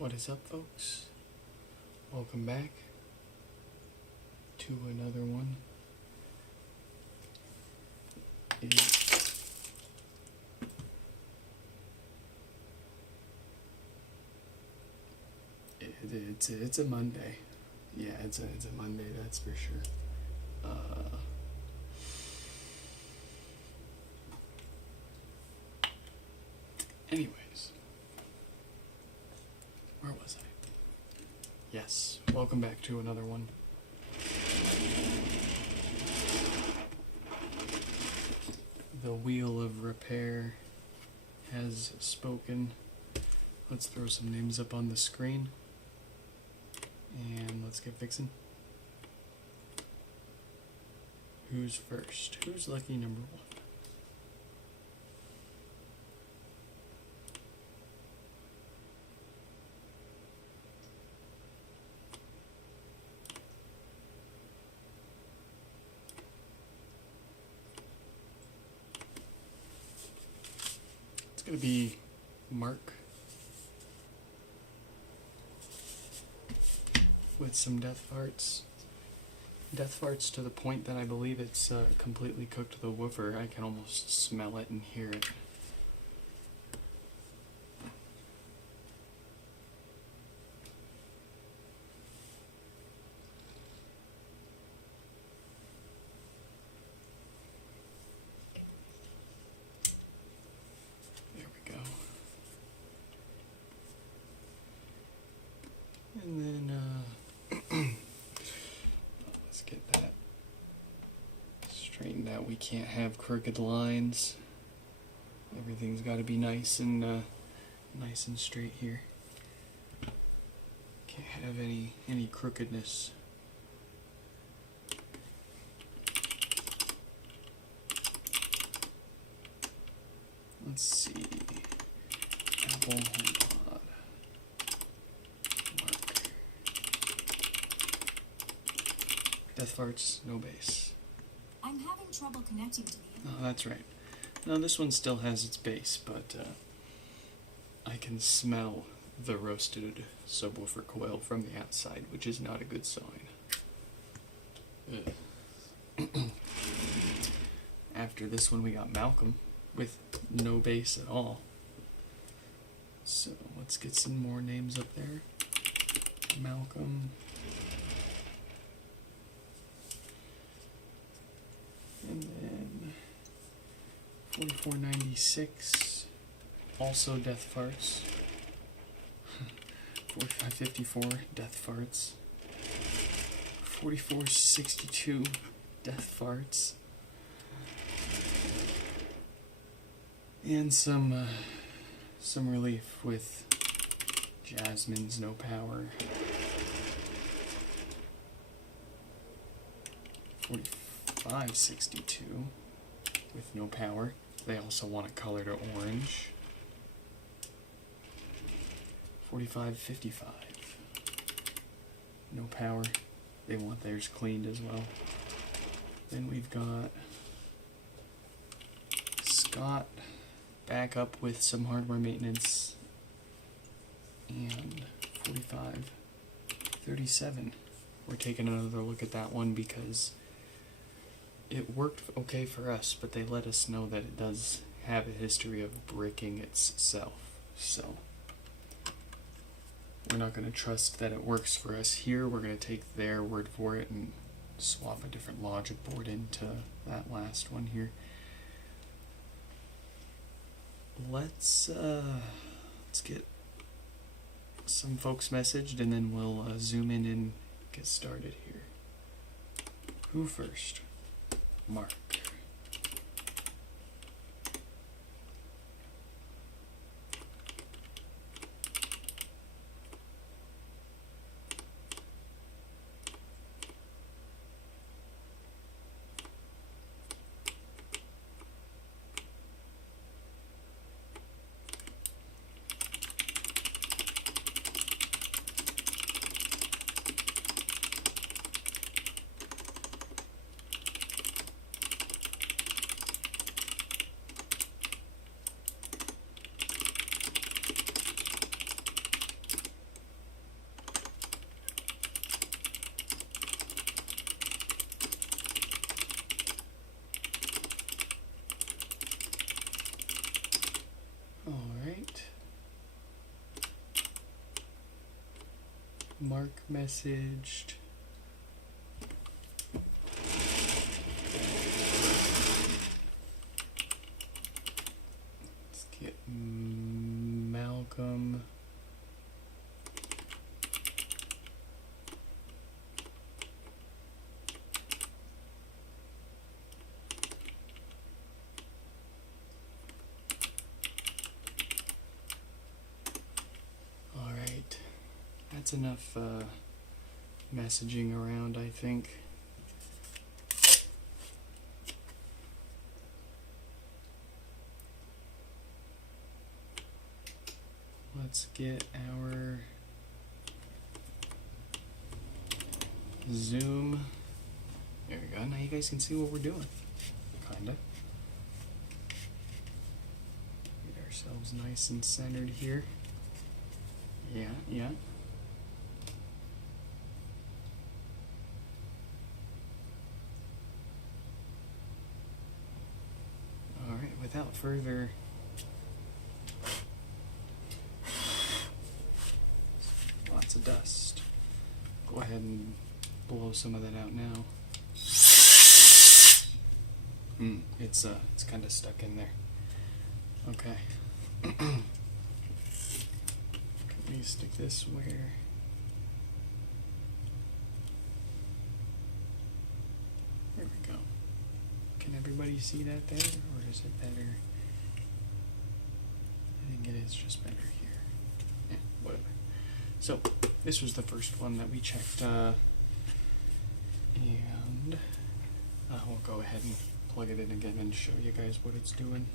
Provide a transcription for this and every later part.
What is up, folks? Welcome back to another one. It's a Monday. Yeah, it's a Monday, that's for sure. Anyways, where was I? Yes, welcome back to another one. The wheel of repair has spoken. Let's throw some names up on the screen. And let's get fixing. Who's first? Who's lucky number one? It's gonna be Mark with some death farts. Death farts to the point that I believe it's completely cooked the woofer. I can almost smell it and hear it. There we go. And then let's get that straightened out. We can't have crooked lines. Everything's got to be nice and straight here. Can't have any crookedness. Let's see. Apple HomePod. Mark. Death farts, no bass. I'm having trouble connecting to the Oh, that's right. No, this one still has its bass, but I can smell the roasted subwoofer coil from the outside, which is not a good sign. After this one, we got Malcolm with no bass at all. So let's get some more names up there. Malcolm. And then 4496, also death farts. 4554, death farts. 4462, death farts. And some relief with Jasmine's no power. 4562 with no power. They also want a color to orange. 4555. No power. They want theirs cleaned as well. Then we've got Scott back up with some hardware maintenance. And 4537. We're taking another look at that one because it worked okay for us, but they let us know that it does have a history of bricking itself. So we're not going to trust that it works for us here. We're going to take their word for it and swap a different logic board into that last one here. Let's get some folks messaged and then we'll zoom in and get started here. Who first? Mark. Mark messaged. Let's get Malcolm. Alright, that's enough messaging around, I think. Let's get our Zoom. There we go. Now you guys can see what we're doing. Kinda. Get ourselves nice and centered here. Yeah. Alright, without further lots of dust. Go ahead and blow some of that out now. It's kind of stuck in there. Okay. Can we stick this where? There we go. Can everybody see that there, or is it better? I think it is just better here. Yeah, whatever. So, this was the first one that we checked, and we'll go ahead and plug it in again and show you guys what it's doing.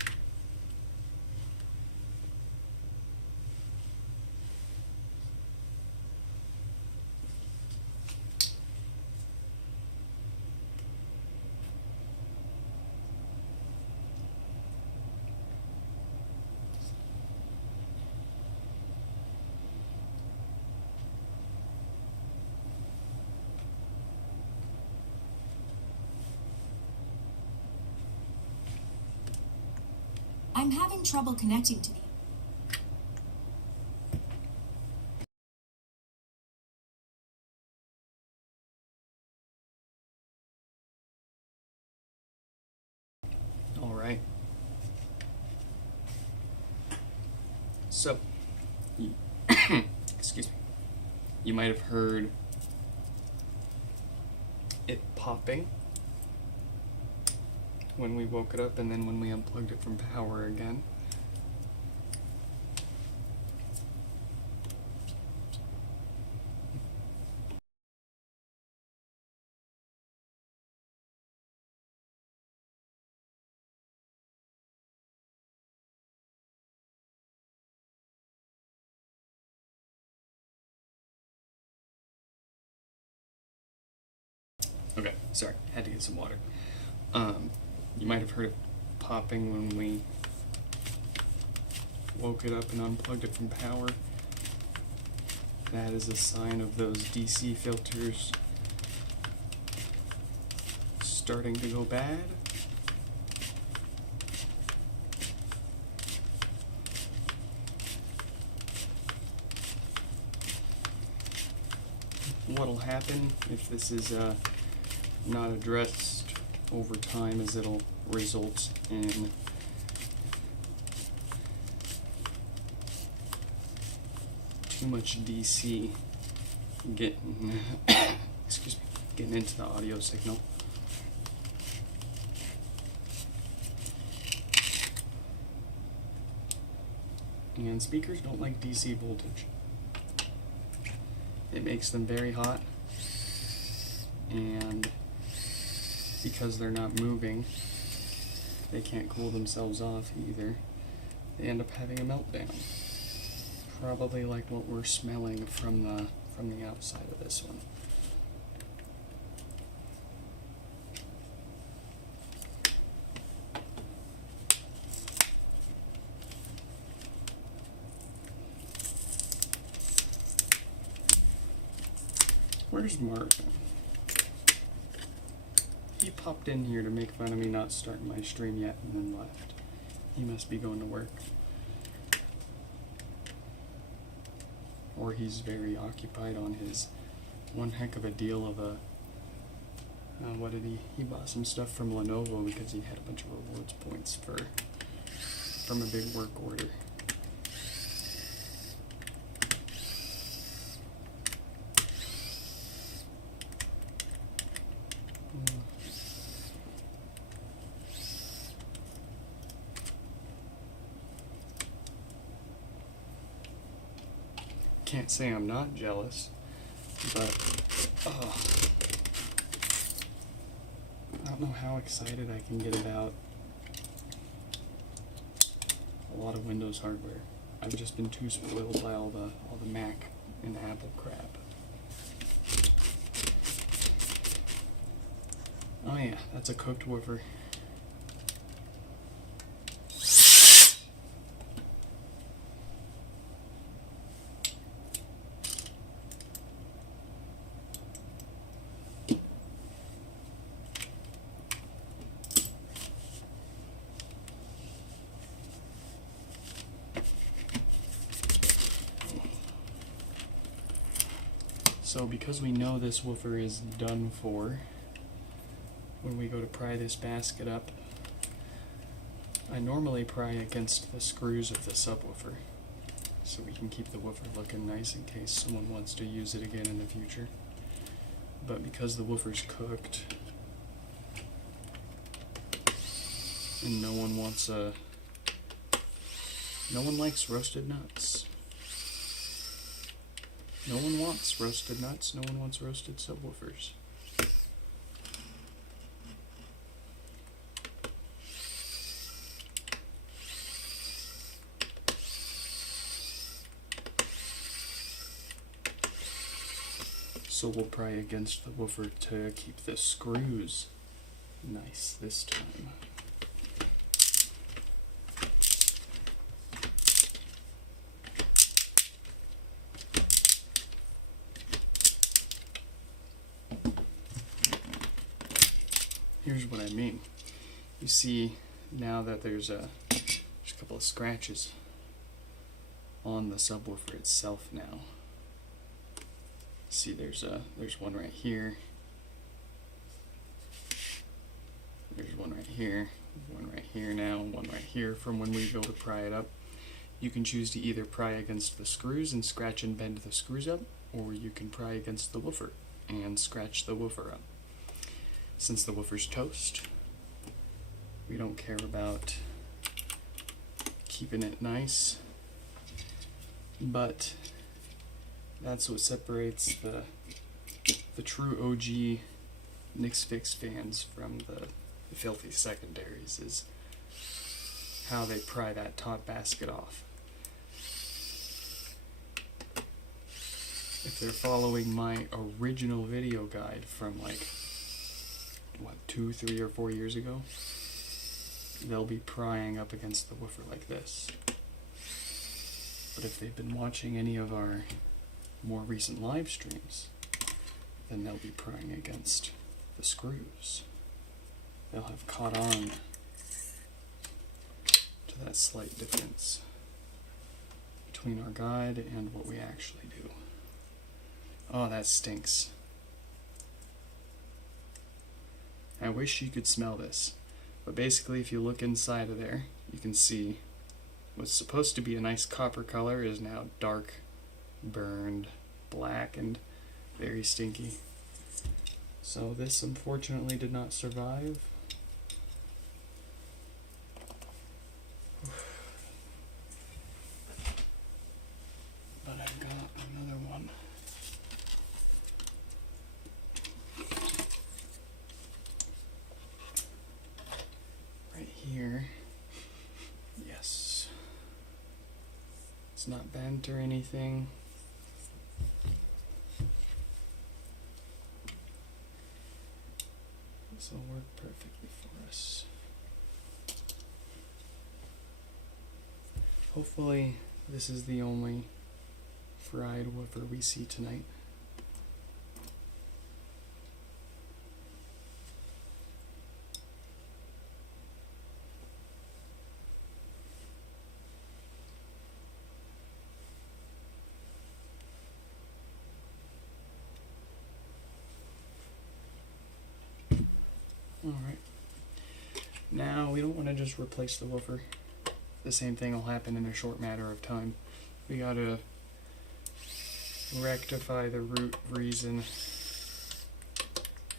I'm having trouble connecting to the... Alright. So, excuse me. You might have heard it popping when we woke it up, and then when we unplugged it from power again. Okay, sorry, had to get some water. You might have heard it popping when we woke it up and unplugged it from power. That is a sign of those DC filters starting to go bad. What'll happen if this is not addressed over time is it'll result in too much DC getting excuse me, getting into the audio signal. And speakers don't like DC voltage. It makes them very hot, and because they're not moving, they can't cool themselves off either. They end up having a meltdown. Probably like what we're smelling from the outside of this one. Where's Marvin? He popped in here to make fun of me not starting my stream yet and then left. He must be going to work. or he's very occupied on his one heck of a deal of a, what did he bought some stuff from Lenovo because he had a bunch of rewards points from a big work order. Can't say I'm not jealous, but I don't know how excited I can get about a lot of Windows hardware. I've just been too spoiled by all the Mac and Apple crap. Oh yeah, that's a cooked woofer. So because we know this woofer is done for, when we go to pry this basket up, I normally pry against the screws of the subwoofer so we can keep the woofer looking nice in case someone wants to use it again in the future. But because the woofer's cooked and no one likes roasted nuts. No one wants roasted nuts, no one wants roasted subwoofers. So we'll pry against the woofer to keep the screws nice this time. Here's what I mean. You see now that there's a couple of scratches on the subwoofer itself now. See, there's one right here. There's one right here, one right here now, one right here from when we go to pry it up. You can choose to either pry against the screws and scratch and bend the screws up, or you can pry against the woofer and scratch the woofer up. Since the woofer's toast, we don't care about keeping it nice, but that's what separates the true OG Nix Fix fans from the filthy secondaries, is how they pry that top basket off. If they're following my original video guide from like 2, 3, or 4 years ago, they'll be prying up against the woofer like this. But if they've been watching any of our more recent live streams, then they'll be prying against the screws. They'll have caught on to that slight difference between our guide and what we actually do. Oh, that stinks. I wish you could smell this, but basically if you look inside of there, you can see what's supposed to be a nice copper color is now dark, burned, black, and very stinky. So this unfortunately did not survive. But I've got another one. Here. Yes. It's not bent or anything. This will work perfectly for us. Hopefully this is the only fried woofer we see tonight. Alright. Now, we don't want to just replace the woofer. The same thing will happen in a short matter of time. We gotta rectify the root reason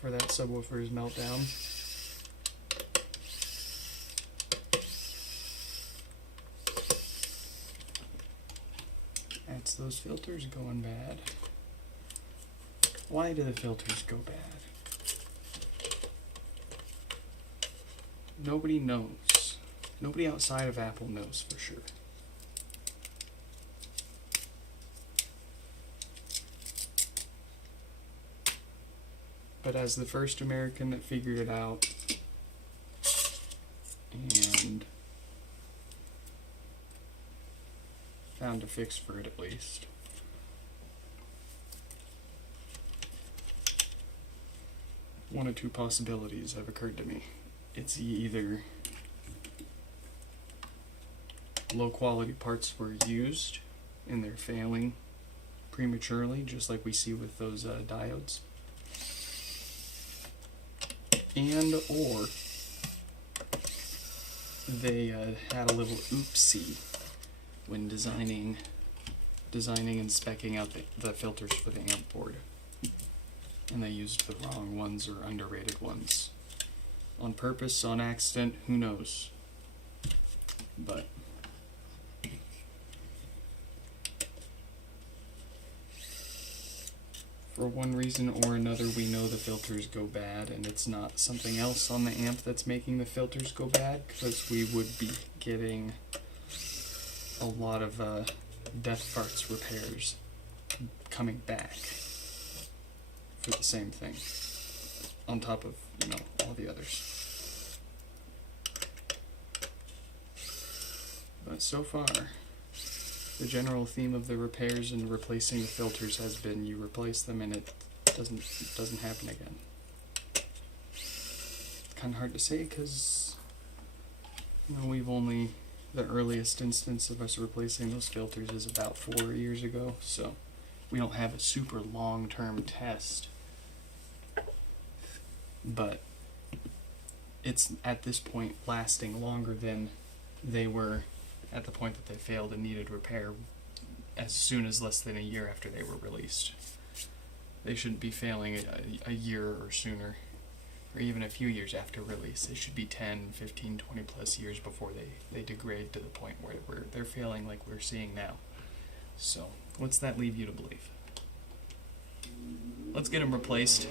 for that subwoofer's meltdown. That's those filters going bad. Why do the filters go bad? Nobody knows. Nobody outside of Apple knows for sure. But as the first American that figured it out and found a fix for it at least, one of two possibilities have occurred to me. It's either low quality parts were used and they're failing prematurely, just like we see with those diodes, and or they had a little oopsie when designing and speccing out the filters for the amp board, and they used the wrong ones or underrated ones. On purpose, on accident, who knows? But for one reason or another, we know the filters go bad, and it's not something else on the amp that's making the filters go bad, because we would be getting a lot of death farts repairs coming back for the same thing, on top of, you know, all the others. But so far, the general theme of the repairs and replacing the filters has been you replace them and it doesn't happen again. It's kind of hard to say because, you know, we've only, the earliest instance of us replacing those filters is about 4 years ago, so we don't have a super long-term test. But it's at this point lasting longer than they were at the point that they failed and needed repair as soon as less than a year after they were released. They shouldn't be failing a year or sooner, or even a few years after release. They should be 10, 15, 20 plus years before they degrade to the point where they're failing like we're seeing now. So, what's that leave you to believe? Let's get them replaced.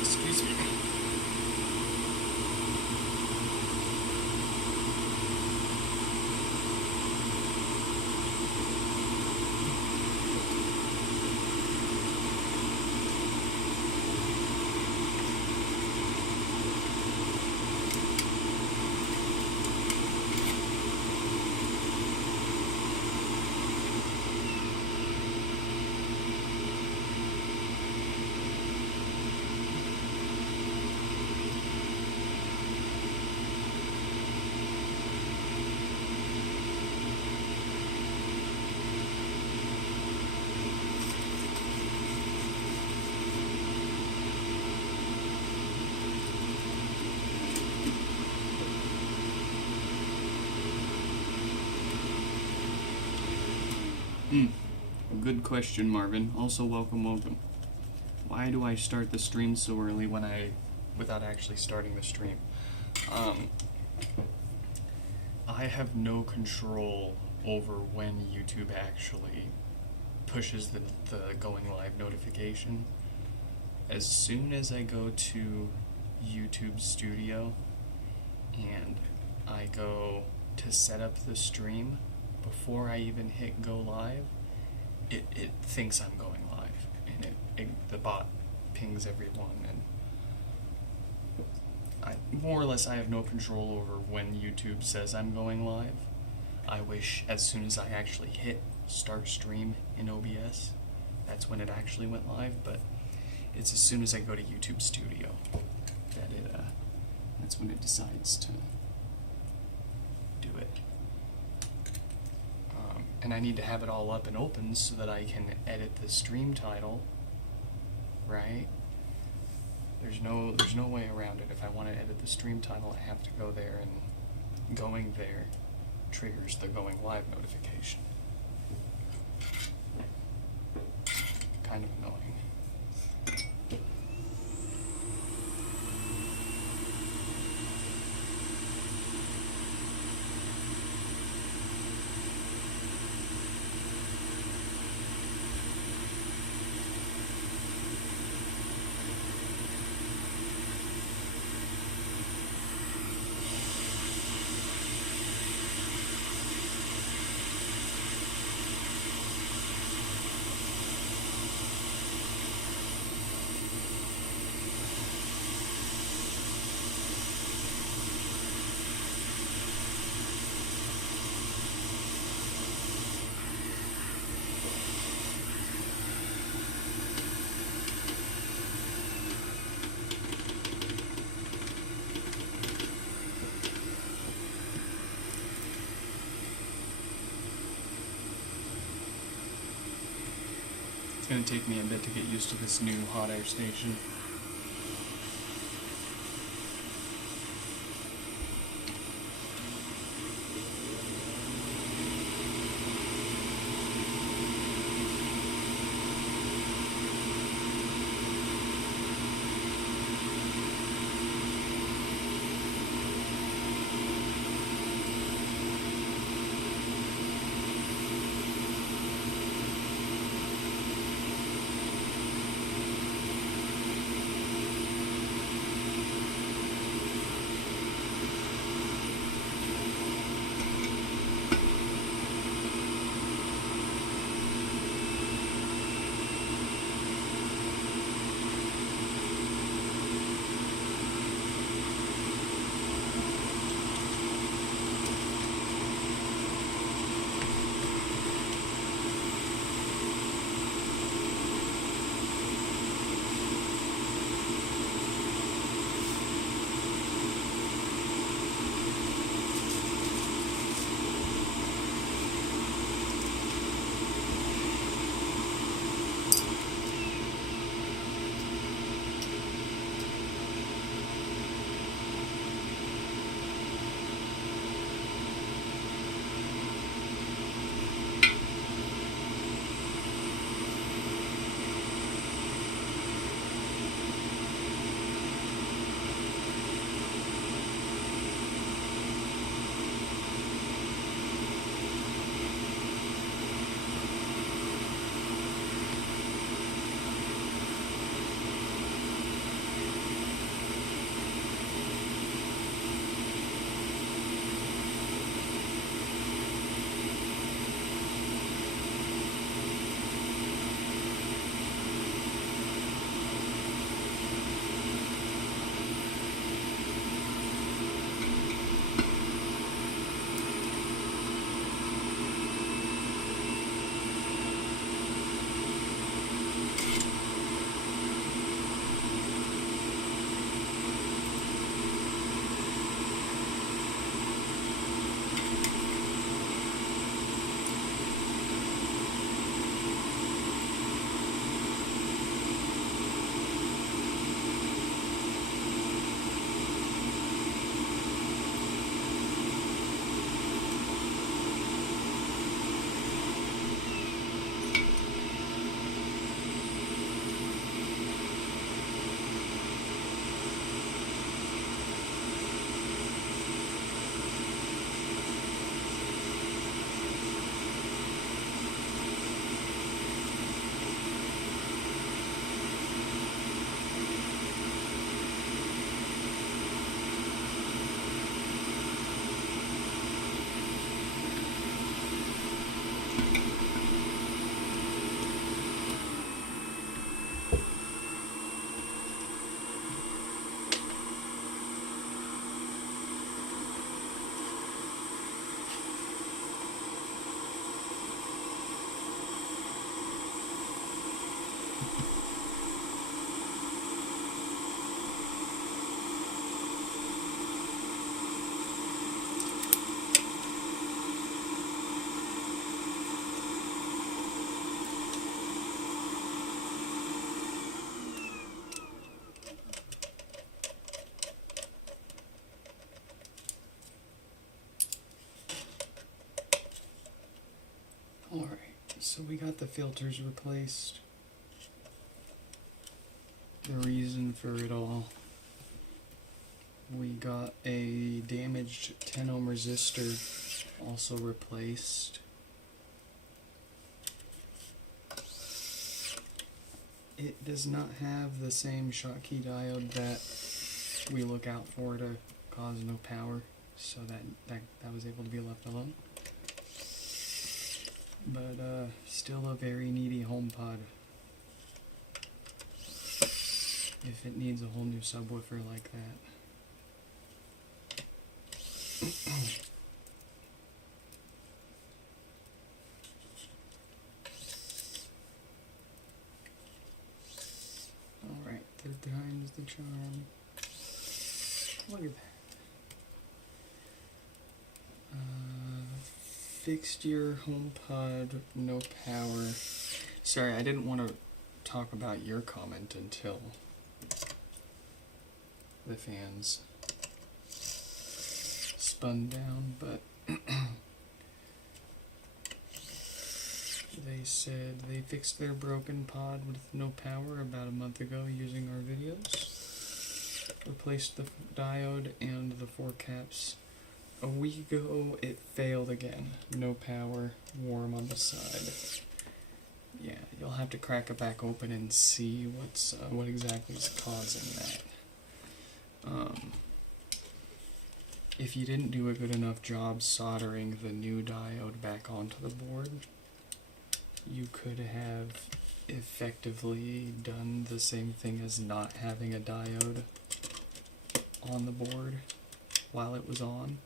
Excuse me. Good question, Marvin. Also, welcome. Why do I start the stream so early without actually starting the stream? I have no control over when YouTube actually pushes the going live notification. As soon as I go to YouTube Studio and I go to set up the stream, before I even hit go live, it thinks I'm going live, and the bot pings everyone, and more or less I have no control over when YouTube says I'm going live. I wish as soon as I actually hit start stream in OBS, that's when it actually went live, but it's as soon as I go to YouTube Studio that that's when it decides to do it. And I need to have it all up and open so that I can edit the stream title, right? There's no way around it. If I want to edit the stream title, I have to go there, and going there triggers the going live notification. Kind of annoying. It's going to take me a bit to get used to this new hot air station. Alright, so we got the filters replaced. The reason for it all, we got a damaged 10 ohm resistor also replaced. It does not have the same Schottky diode that we look out for to cause no power, so that was able to be left alone. But still a very needy HomePod. If it needs a whole new subwoofer like that. Alright, third time's the charm. Look at that. Fixed your HomePod, no power. Sorry, I didn't want to talk about your comment until the fans spun down, but they said they fixed their broken pod with no power about a month ago using our videos. Replaced the diode and the 4 caps. A week ago, it failed again. No power, warm on the side. Yeah, you'll have to crack it back open and see what exactly is causing that. If you didn't do a good enough job soldering the new diode back onto the board, you could have effectively done the same thing as not having a diode on the board while it was on.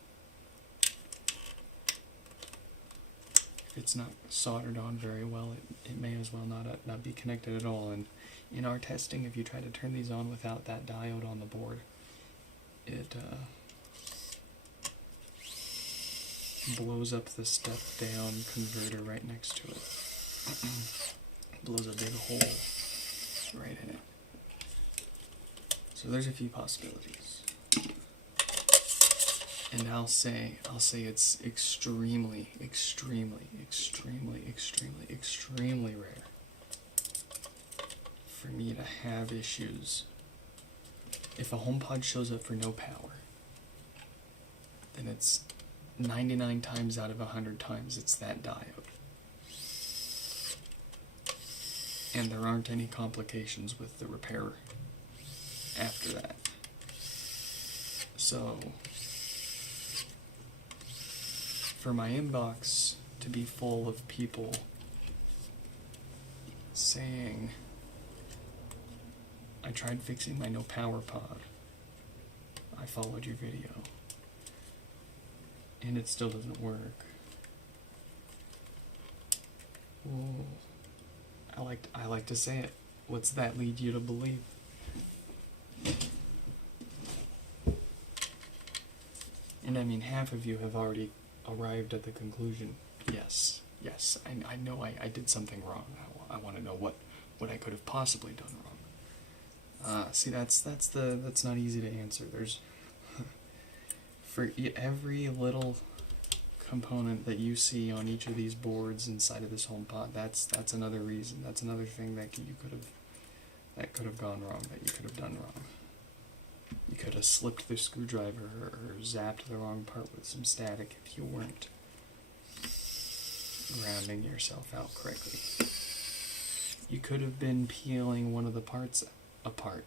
If it's not soldered on very well, it may as well not be connected at all. And in our testing, if you try to turn these on without that diode on the board, it blows up the step-down converter right next to it. Blows a big hole right in it. So there's a few possibilities. And I'll say it's extremely rare for me to have issues. If a HomePod shows up for no power, then it's 99 times out of 100 times it's that diode. And there aren't any complications with the repair after that. So, for my inbox to be full of people saying, I tried fixing my no power pod, I followed your video, and it still doesn't work. Whoa. I like to say it. What's that lead you to believe? And I mean, half of you have already arrived at the conclusion, yes, I know I did something wrong. I want to know what I could have possibly done wrong. See, that's not easy to answer. There's for every little component that you see on each of these boards inside of this HomePod, that's another reason. That's another thing that could have gone wrong. That you could have done wrong. You could have slipped the screwdriver or zapped the wrong part with some static if you weren't grounding yourself out correctly. You could have been peeling one of the parts apart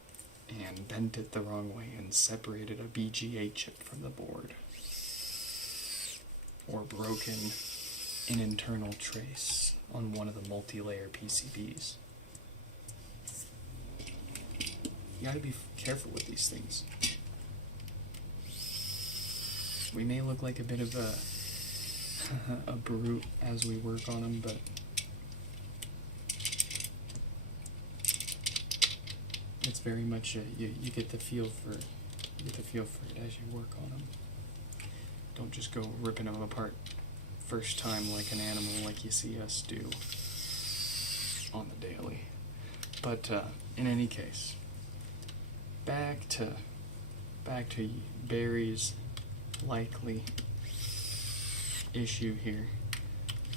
and bent it the wrong way and separated a BGA chip from the board. Or broken an internal trace on one of the multi-layer PCBs. You gotta be careful with these things. We may look like a bit of a brute as we work on them, but it's very much you get the feel for it as you work on them. Don't just go ripping them apart first time like an animal like you see us do on the daily. But in any case, back to Barry's likely issue here.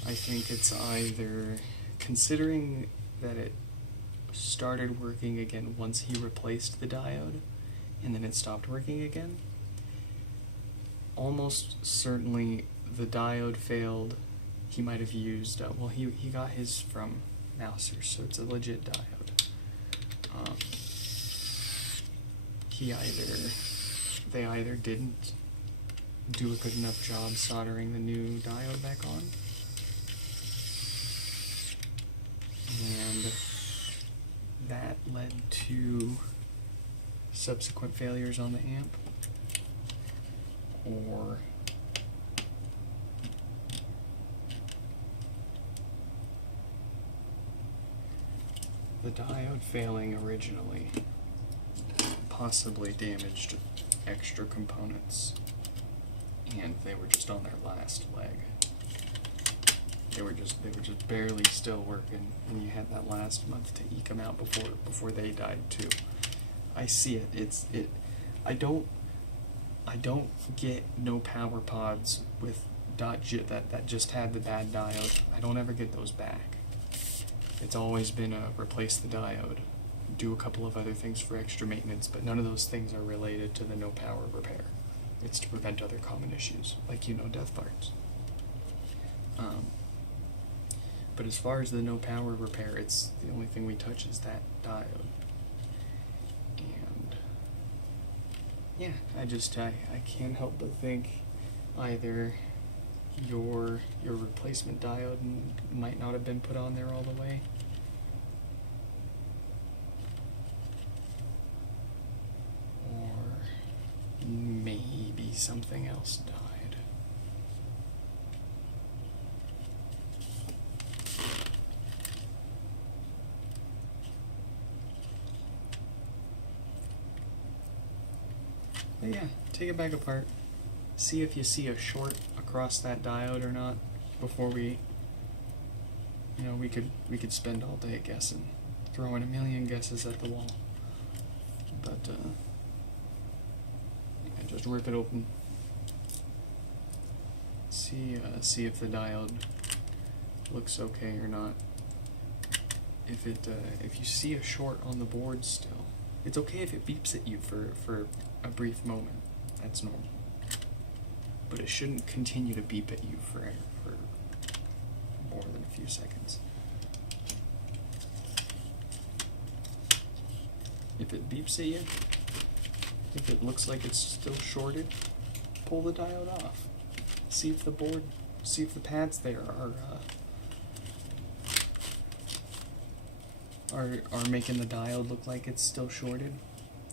I think it's either, considering that it started working again once he replaced the diode, and then it stopped working again, almost certainly the diode failed. He might have used, well, he got his from Mouser, so it's a legit diode. They either didn't do a good enough job soldering the new diode back on, and that led to subsequent failures on the amp, or the diode failing originally possibly damaged extra components, and they were just on their last leg. They were just barely still working, and you had that last month to eke them out before they died too. I see it. I don't get no power pods with that just had the bad diode. I don't ever get those back. It's always been a replace the diode, do a couple of other things for extra maintenance, but none of those things are related to the no power repair. It's to prevent other common issues, like death parts. But as far as the no power repair, it's the only thing we touch is that diode. And yeah, I can't help but think either your replacement diode might not have been put on there all the way, or maybe something else died. But yeah, take it back apart. See if you see a short across that diode or not before we could spend all day guessing, throwing a million guesses at the wall. But yeah, just rip it open. See if the diode looks okay or not. If you see a short on the board still, it's okay if it beeps at you for a brief moment. That's normal. But it shouldn't continue to beep at you for more than a few seconds. If it beeps at you, if it looks like it's still shorted, pull the diode off. See if the pads there are making the diode look like it's still shorted,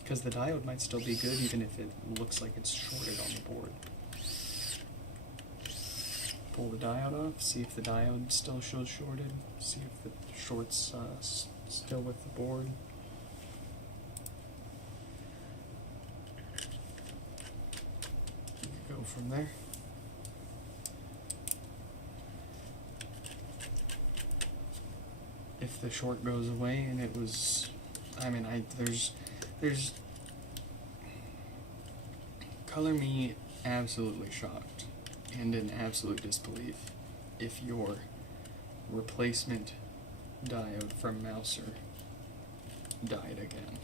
because the diode might still be good even if it looks like it's shorted on the board. Pull the diode off, see if the diode still shows shorted, see if the short's still with the board. You can go from there. If the short goes away and it was, there's color me absolutely shocked and in absolute disbelief if your replacement diode from Mouser died again.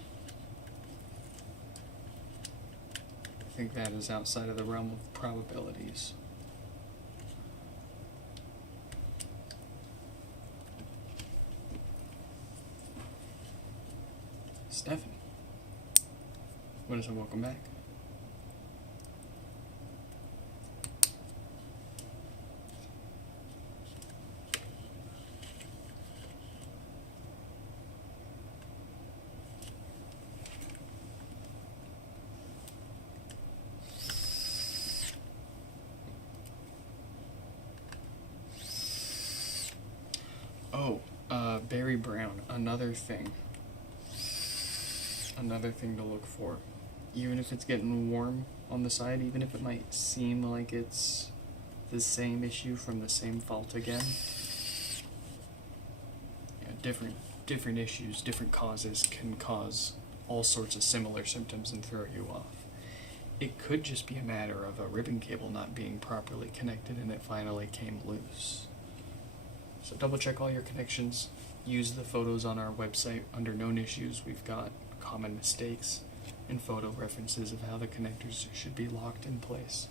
I think that is outside of the realm of probabilities. Stefan, what is it? Welcome back. Oh, Barry Brown, another thing to look for. Even if it's getting warm on the side, even if it might seem like it's the same issue from the same fault again, different issues, different causes can cause all sorts of similar symptoms and throw you off. It could just be a matter of a ribbon cable not being properly connected and it finally came loose. So double check all your connections. Use the photos on our website under known issues. We've got common mistakes and photo references of how the connectors should be locked in place.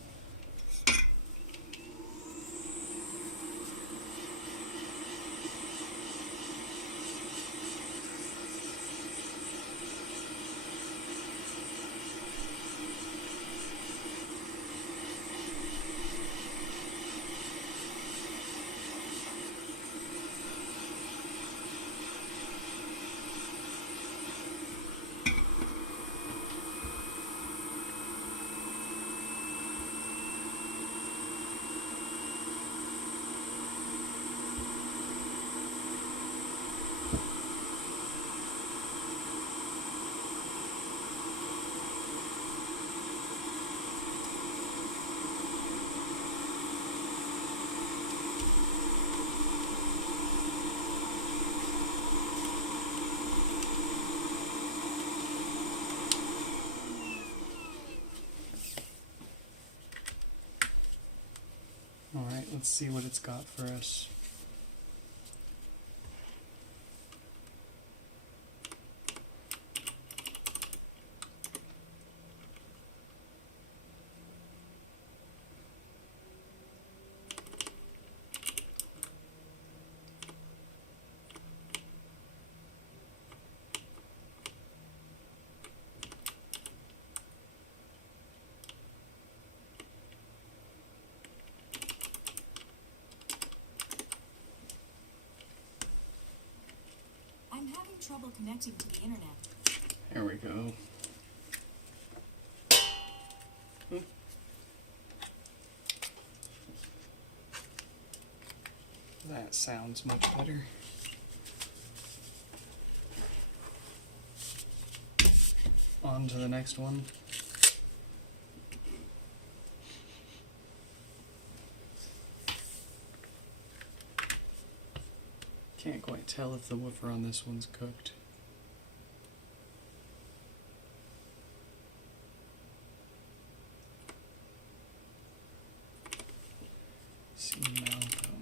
Alright, let's see what it's got for us. I'm having trouble connecting to the internet. There we go. That sounds much better. On to the next one. Can't quite tell if the woofer on this one's cooked. See Malcolm.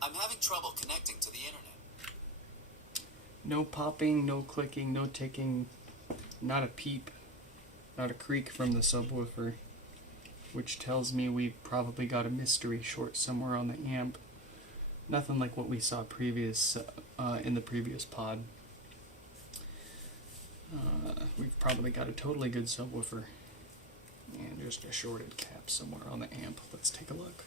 I'm having trouble connecting to the internet. No popping, no clicking, no ticking, not a peep, not a creak from the subwoofer, which tells me we probably got a mystery short somewhere on the amp. Nothing like what we saw in the previous pod. We've probably got a totally good subwoofer and just a shorted cap somewhere on the amp. Let's take a look.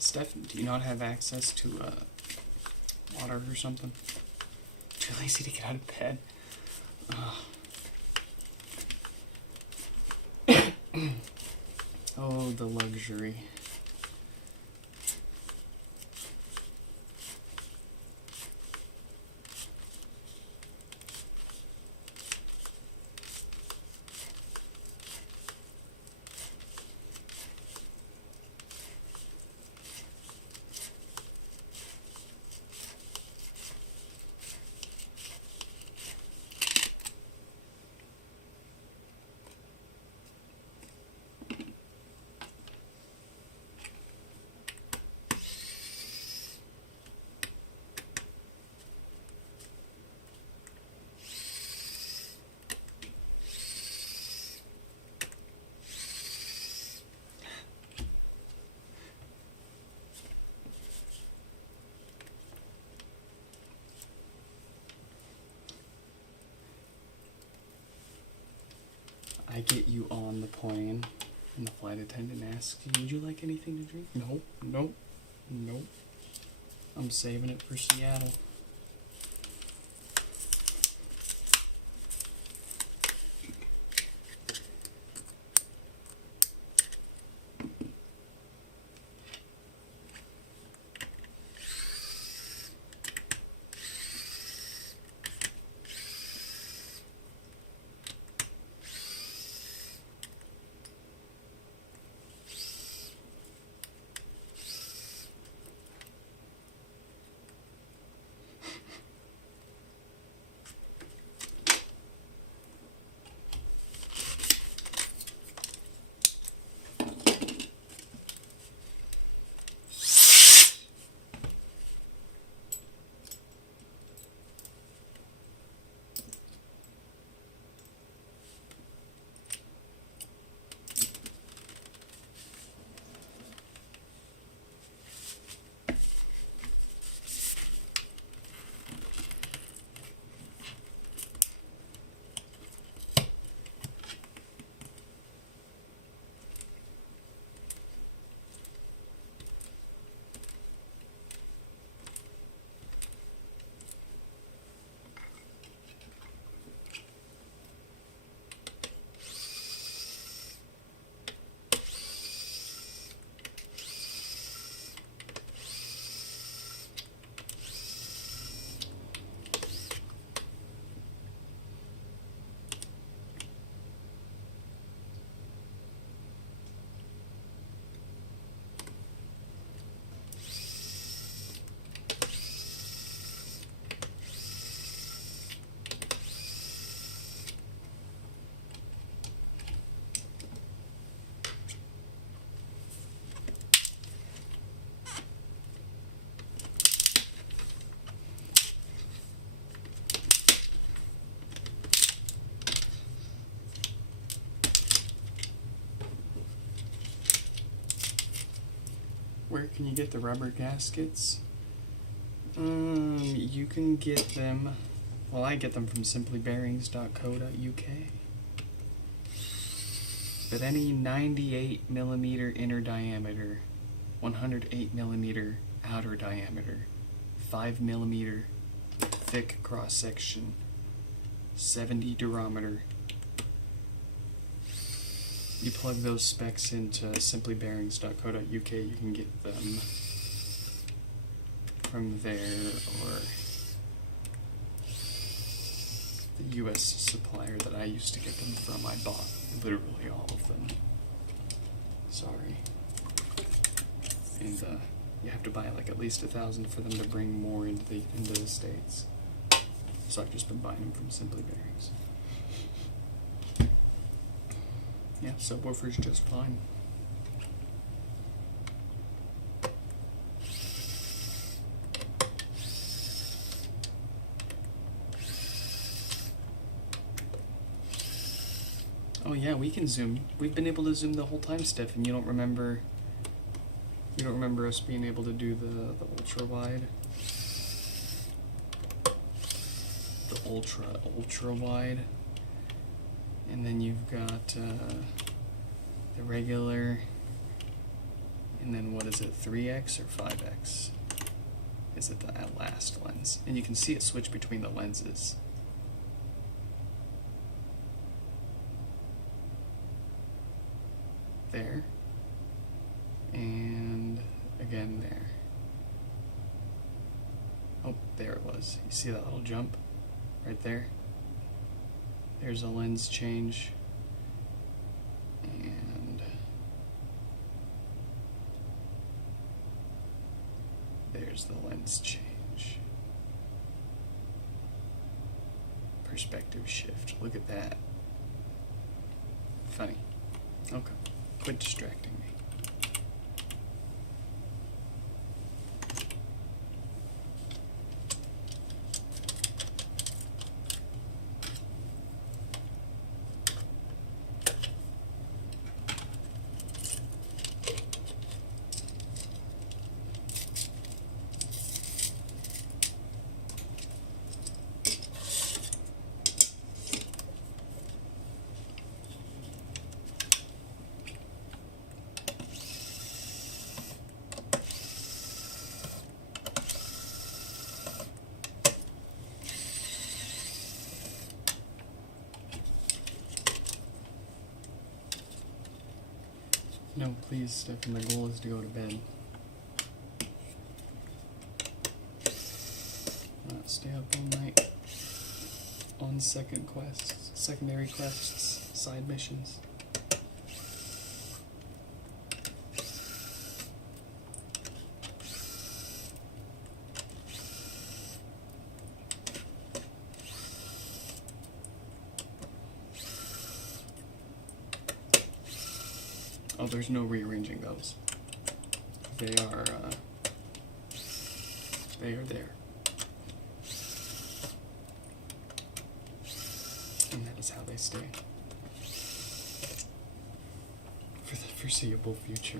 Steph, do you not have access to water or something? Too lazy to get out of bed. Oh, the luxury. I get you on the plane, and the flight attendant asks you, would you like anything to drink? Nope, nope, nope. I'm saving it for Seattle. Where can you get the rubber gaskets? You can get them. Well, I get them from simplybearings.co.uk. But any 98 millimeter inner diameter, 108 millimeter outer diameter, 5 millimeter thick cross section, 70 durometer. You plug those specs into simplybearings.co.uk, you can get them from there, or the US supplier that I used to get them from. I bought literally all of them. Sorry. And you have to buy like at least 1,000 for them to bring more into the States. So I've just been buying them from Simply Bearings. Yeah, subwoofer's just fine. Oh yeah, we can zoom. We've been able to zoom the whole time, Steph, and you don't remember us being able to do the ultra wide? The ultra wide. And then you've got the regular, and then what is it, 3x or 5x? Is it the last lens? And you can see it switch between the lenses. There. And again there. Oh, there it was. You see that little jump right there? There's a lens change, and there's the lens change. Perspective shift. Look at that. Funny. Okay. Quit distracting me. No, please, Stephen, the goal is to go to bed. Not stay up all night on secondary quests, side missions. Oh, there's no rearranging those. They are there. And that is how they stay. For the foreseeable future.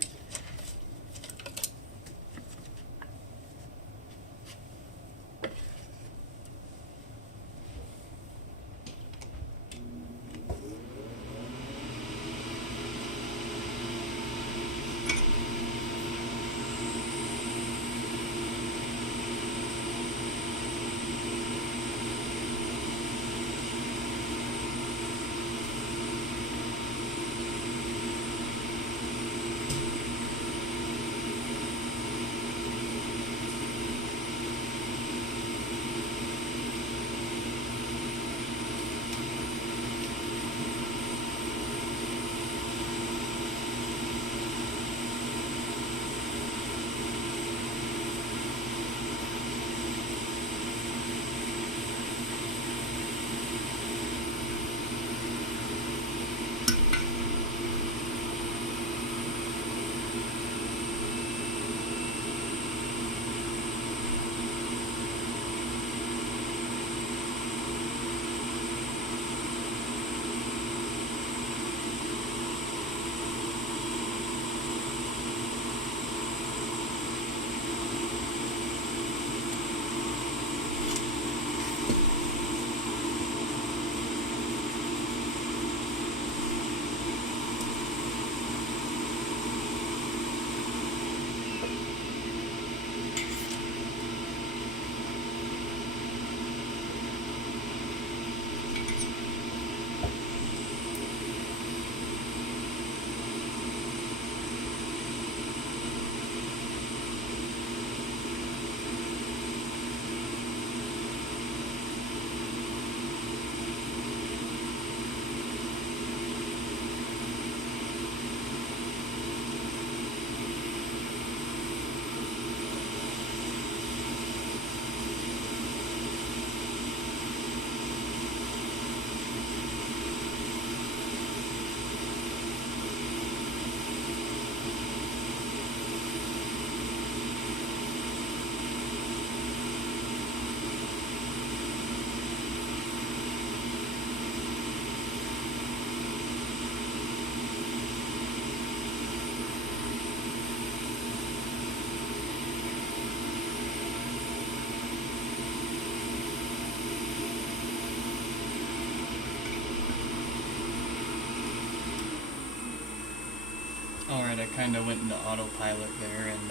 Alright, I kind of went into autopilot there and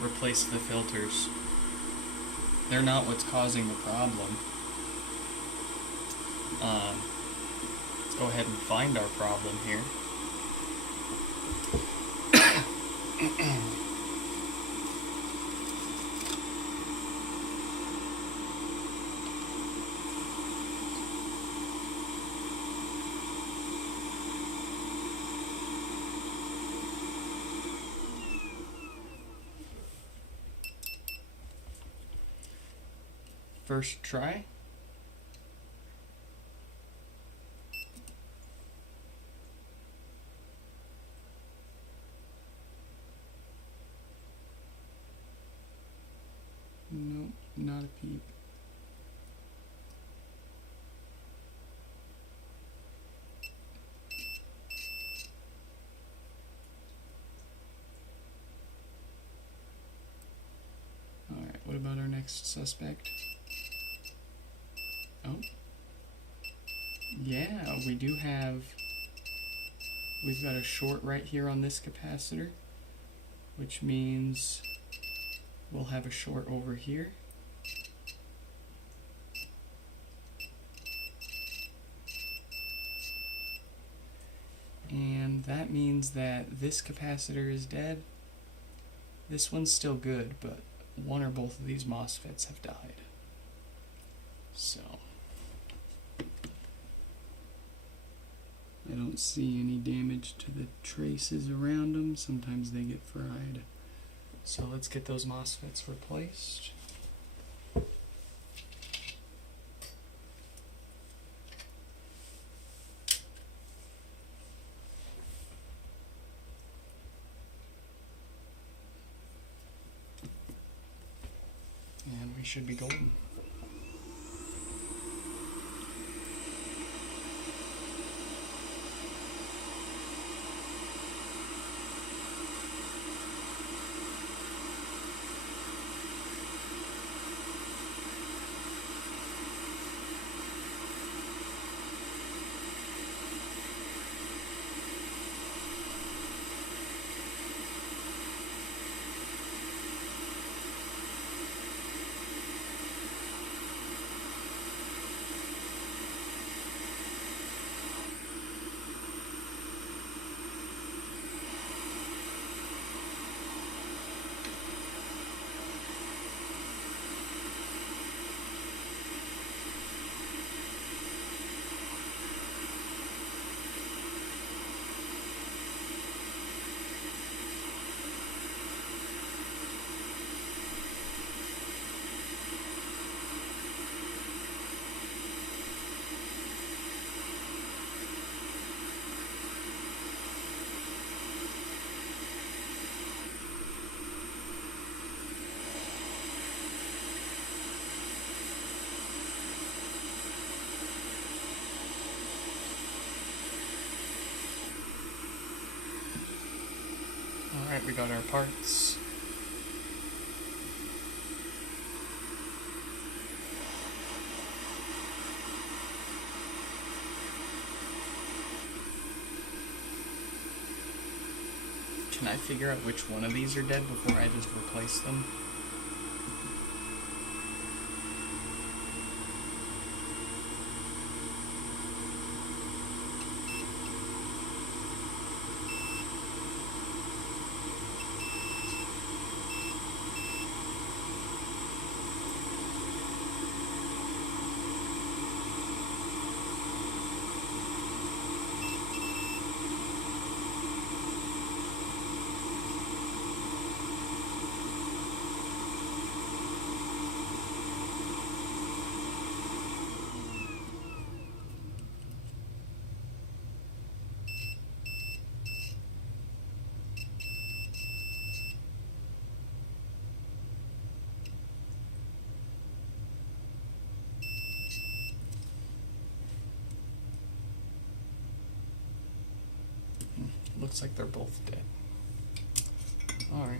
replaced the filters. They're not what's causing the problem. Let's go ahead and find our problem here. First try. Nope, not a peep. Alright, what about our next suspect? Oh. Yeah, we do have... We've got a short right here on this capacitor, which means we'll have a short over here. And that means that this capacitor is dead. This one's still good, but one or both of these MOSFETs have died. So I don't see any damage to the traces around them. Sometimes they get fried. So let's get those MOSFETs replaced. And we should be golden. Alright, we got our parts. Can I figure out which one of these are dead before I just replace them? Looks like they're both dead. Alright.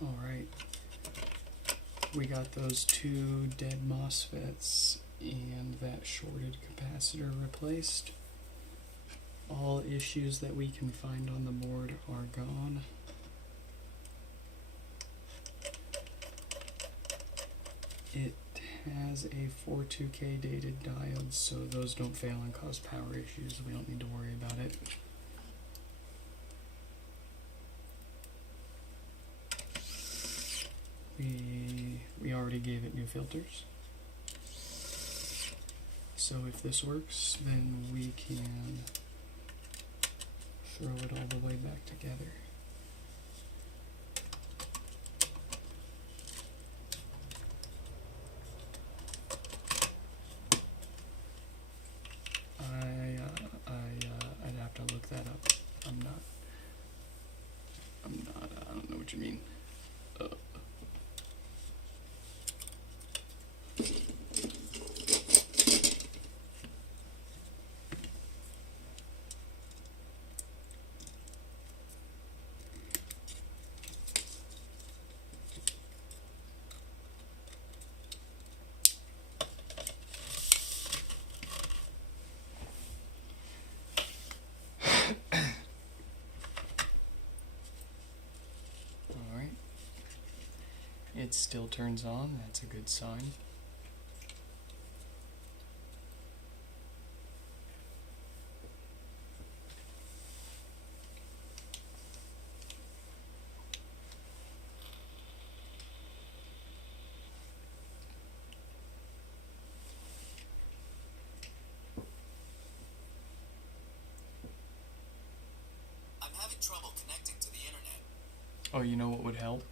Alright. We got those 2 dead MOSFETs and that shorted capacitor replaced. All issues that we can find on the board are gone. It has a 42K dated diode, so those don't fail and cause power issues. We don't need to worry about it. We already gave it new filters. So if this works, then we can throw it all the way back together. I'd have to look that up. I don't know what you mean. It still turns on, that's a good sign. I'm having trouble connecting to the internet. Oh, you know what would help?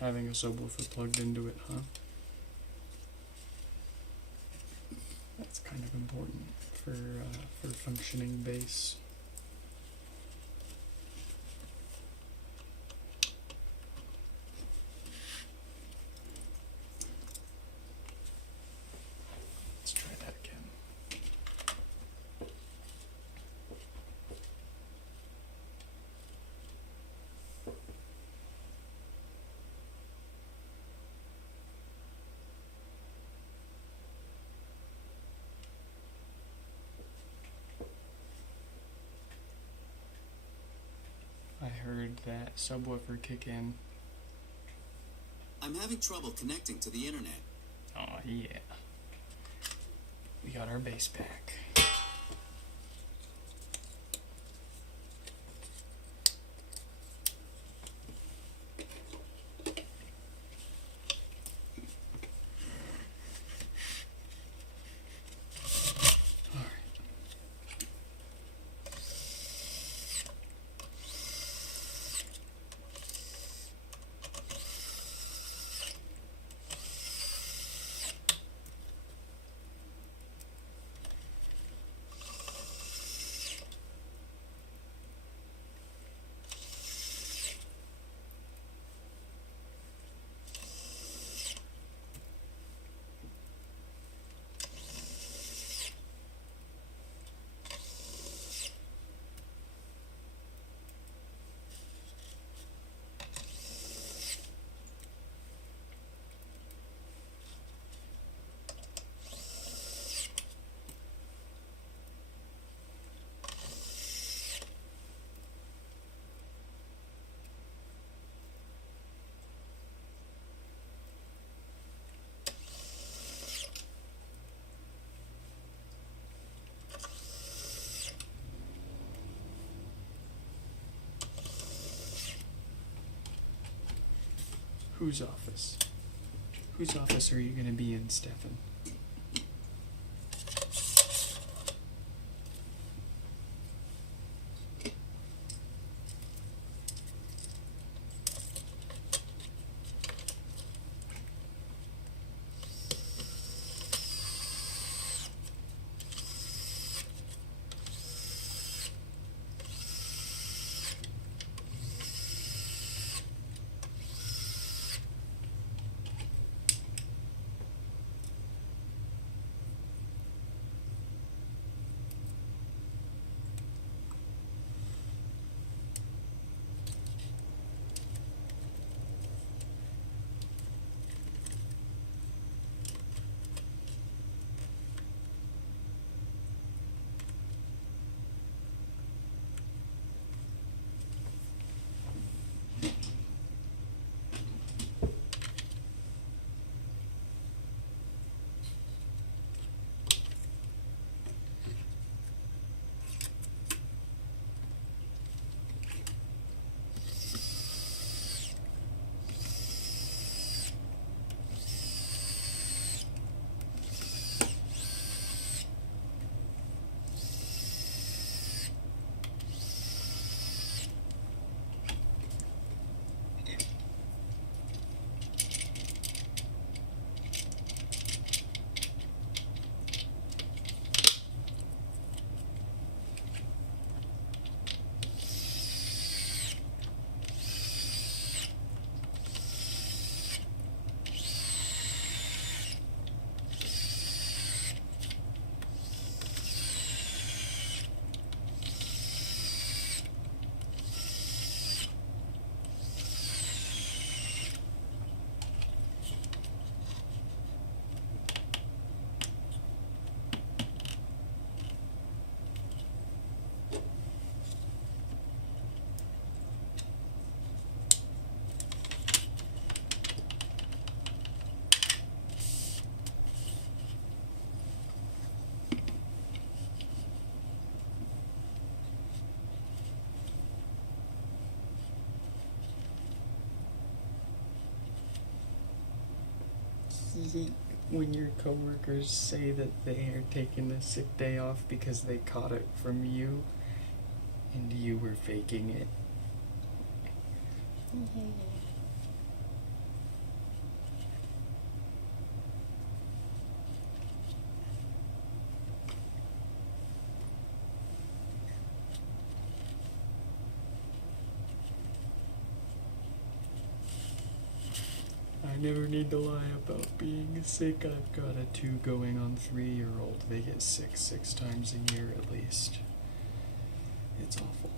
Having a subwoofer plugged into it, huh? That's kind of important for functioning bass. Let's try that again. I heard that subwoofer kick in. I'm having trouble connecting to the internet. Oh yeah. We got our bass back. Whose office? Whose office are you going to be in, Stefan? When your coworkers say that they are taking a sick day off because they caught it from you and you were faking it. I never need to lie about being sick. I've got a 2 going on 3-year-old. They get sick 6 times a year at least. It's awful.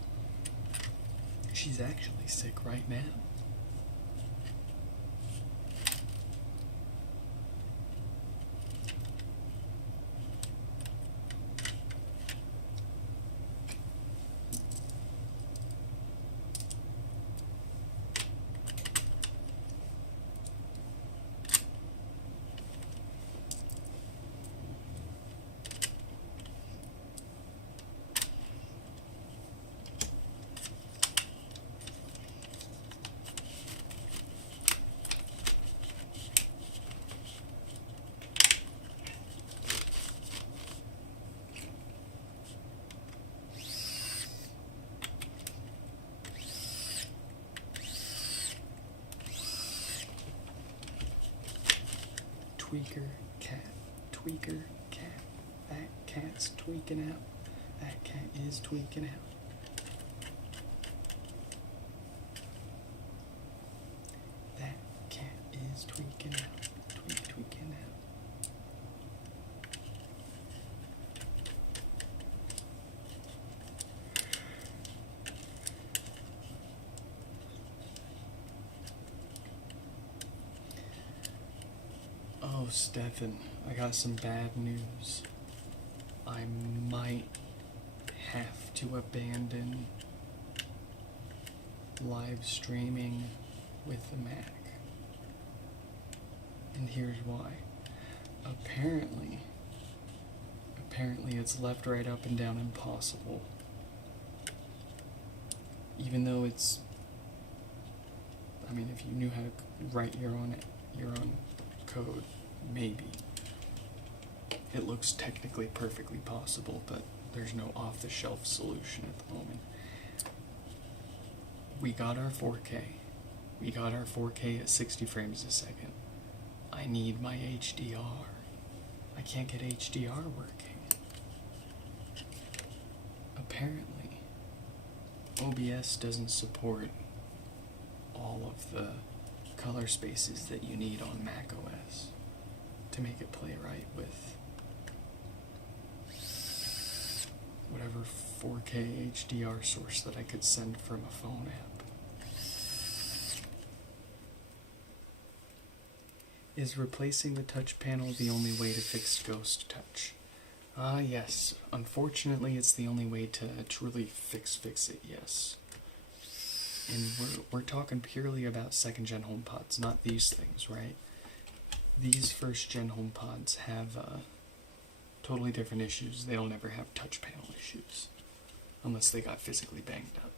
She's actually sick right now. Tweaker, cat, tweaker, cat. That cat's tweaking out. That cat is tweaking out. That cat is tweaking out. Tweaking out. Oh, Stefan, I got some bad news. I might have to abandon live streaming with the Mac. And here's why. Apparently it's left, right, up, and down impossible. Even though it's, I mean, if you knew how to write your own code, maybe. It looks technically perfectly possible, but there's no off-the-shelf solution at the moment. We got our 4K. We got our 4K at 60 frames a second. I need my HDR. I can't get HDR working. Apparently, OBS doesn't support all of the color spaces that you need on macOS to make it play right with whatever 4K HDR source that I could send from a phone app. Is replacing the touch panel the only way to fix Ghost Touch? Ah, yes. Unfortunately, it's the only way to truly fix it, yes. And we're talking purely about second-gen HomePods, not these things, right? These first-gen HomePods have totally different issues. They'll never have touch panel issues, unless they got physically banged up.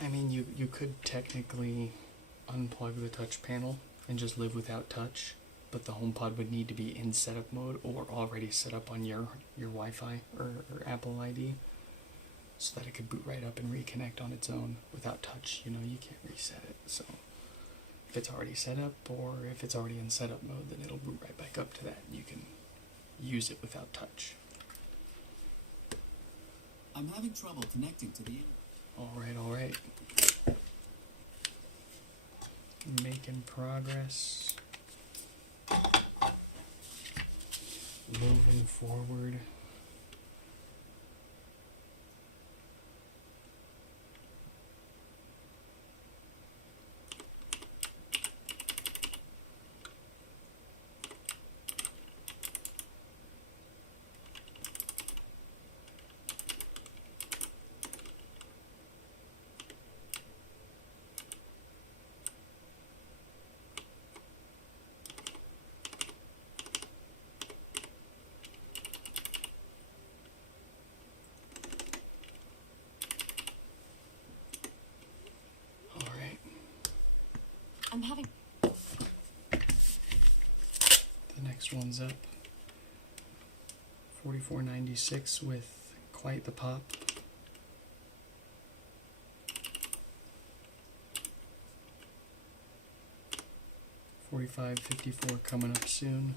I mean, you could technically unplug the touch panel and just live without touch, but the HomePod would need to be in setup mode or already set up on your Wi-Fi or Apple ID. so that it could boot right up and reconnect on its own without touch. You know, you can't reset it. So if it's already set up, or if it's already in setup mode, then it'll boot right back up to that, and you can use it without touch. I'm having trouble connecting to the internet. All right. Making progress. Moving forward. I'm having. The next one's up. 4496 with quite the pop. $45.54 coming up soon.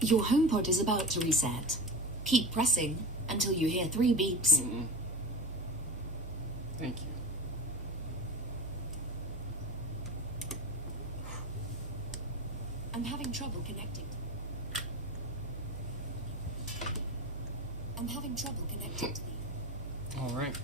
Your homepod is about to reset. Keep pressing until you hear 3 beeps. Thank you. I'm having trouble connecting. I'm having trouble connecting to the... All right.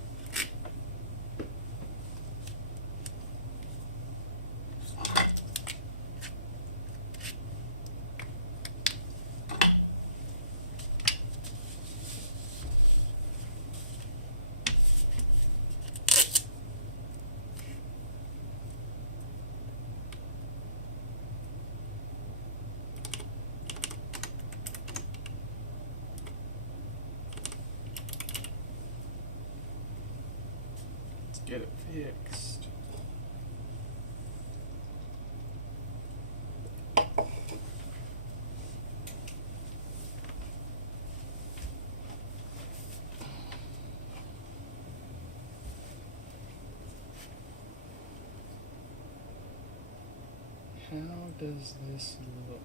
Get it fixed. How does this look?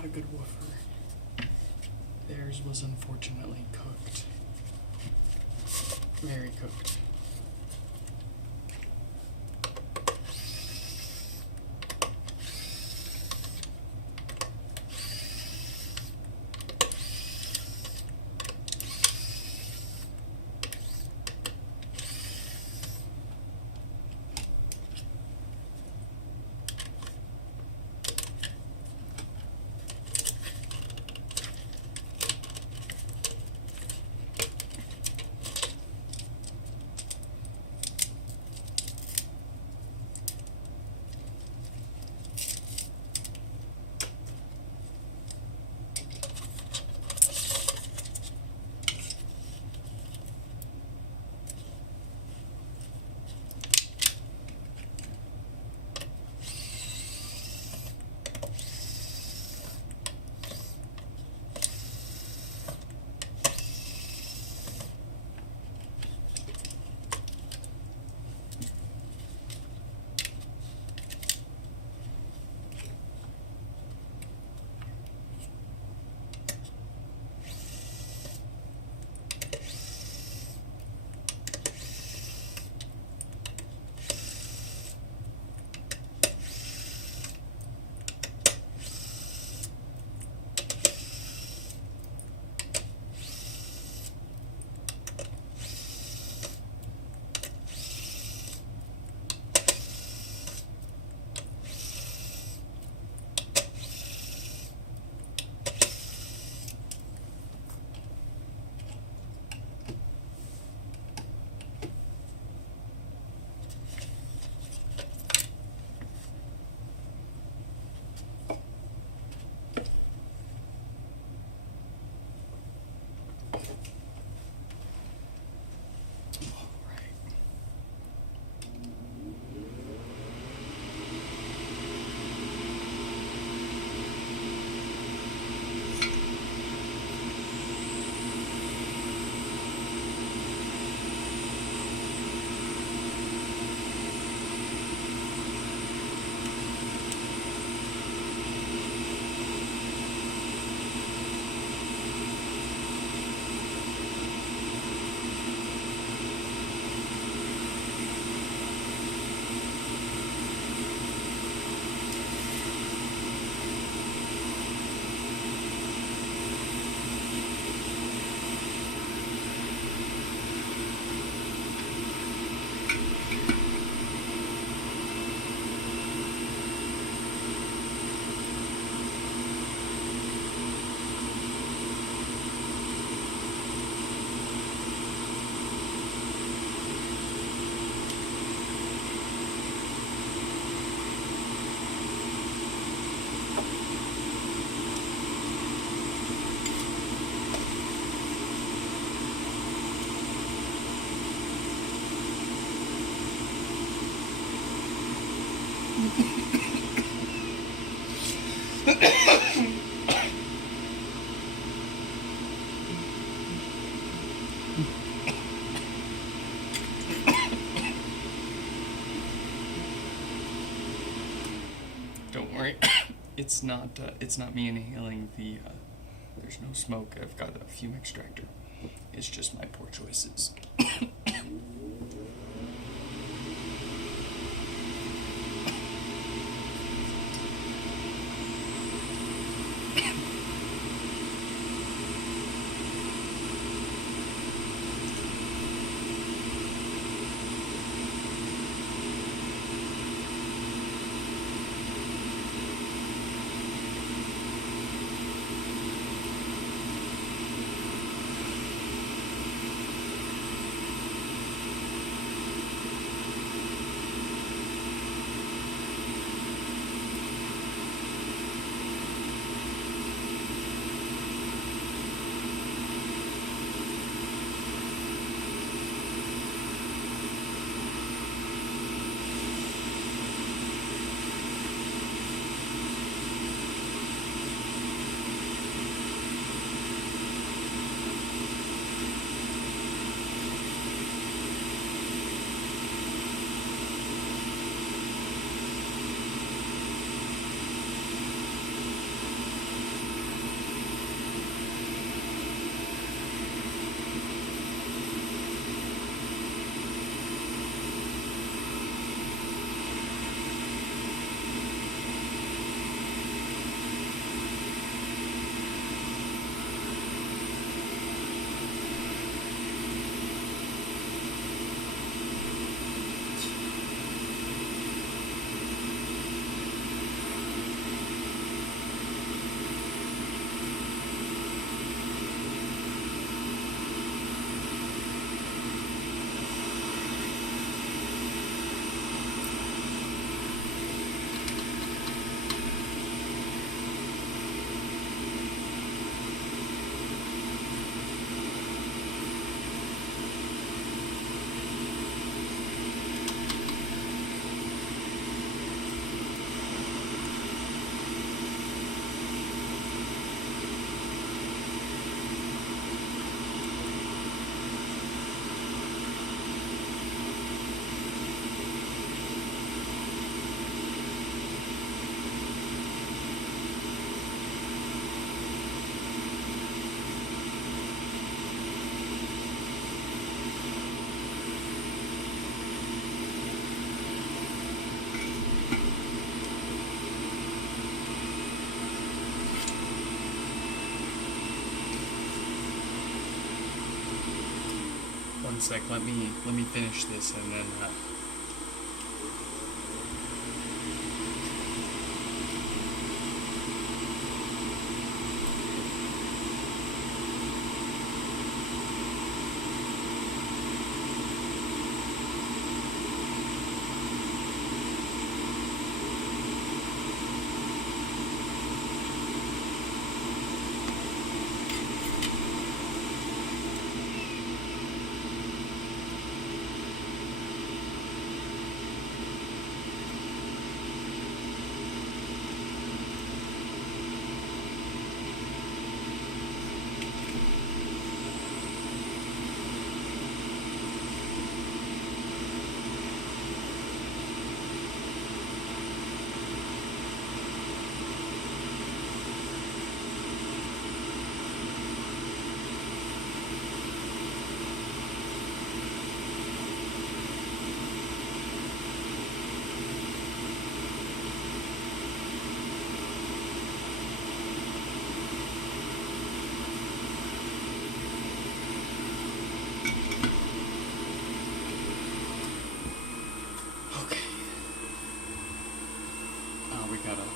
not a good woofer. Theirs was unfortunately cooked. Very cooked. Don't worry, it's not me inhaling the. There's no smoke. I've got a fume extractor. It's just my poor choices. One sec. Let me finish this and then.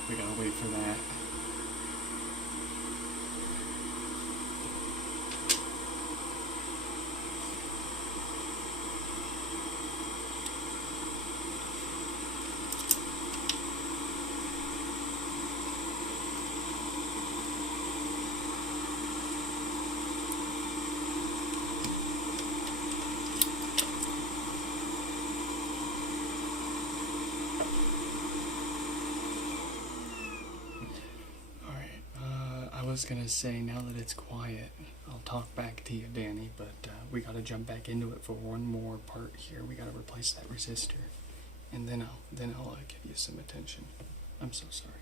We gotta wait for that. I was gonna say, now that it's quiet, I'll talk back to you, Danny, but we gotta jump back into it for one more part here. We gotta replace that resistor, and then I'll give you some attention. I'm so sorry.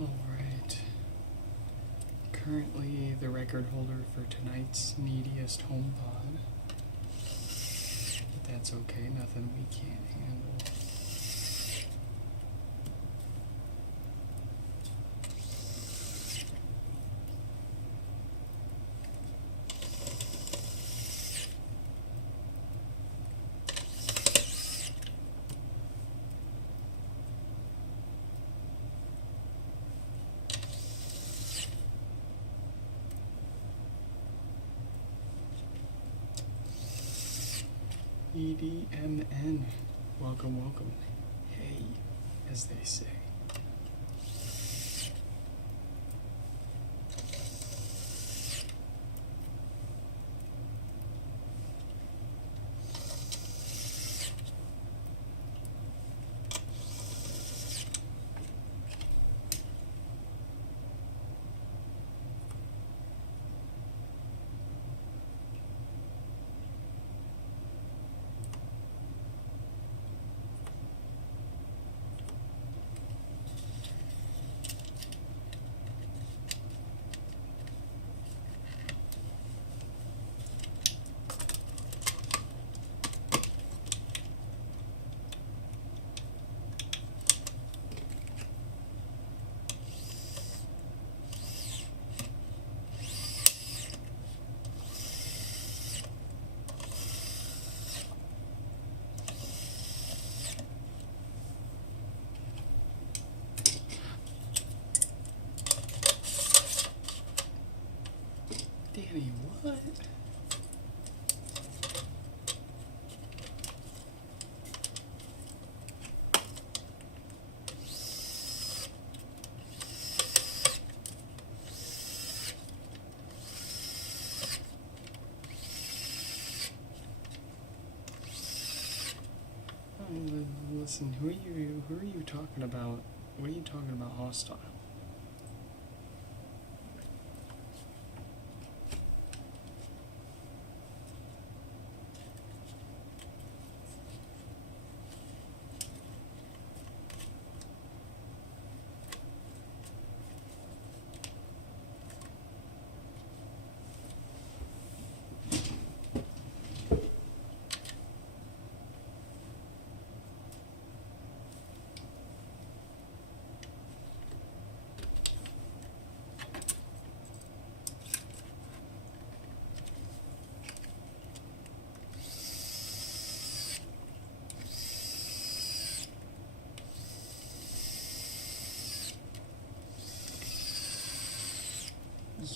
Alright. Currently the record holder for tonight's neediest HomePod. But that's okay, nothing we can't handle. EDMN. Welcome, welcome. Hey, as they say. Danny, what? Listen, who are you talking about? What are you talking about hostile?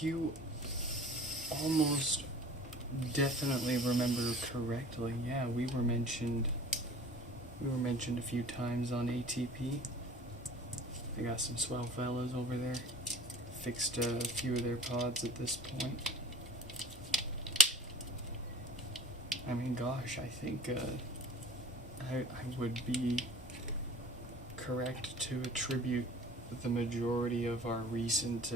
You almost definitely remember correctly. Yeah, we were mentioned a few times on ATP. I got some swell fellas over there. Fixed a few of their pods at this point. I mean, gosh, I think I would be correct to attribute the majority of our recent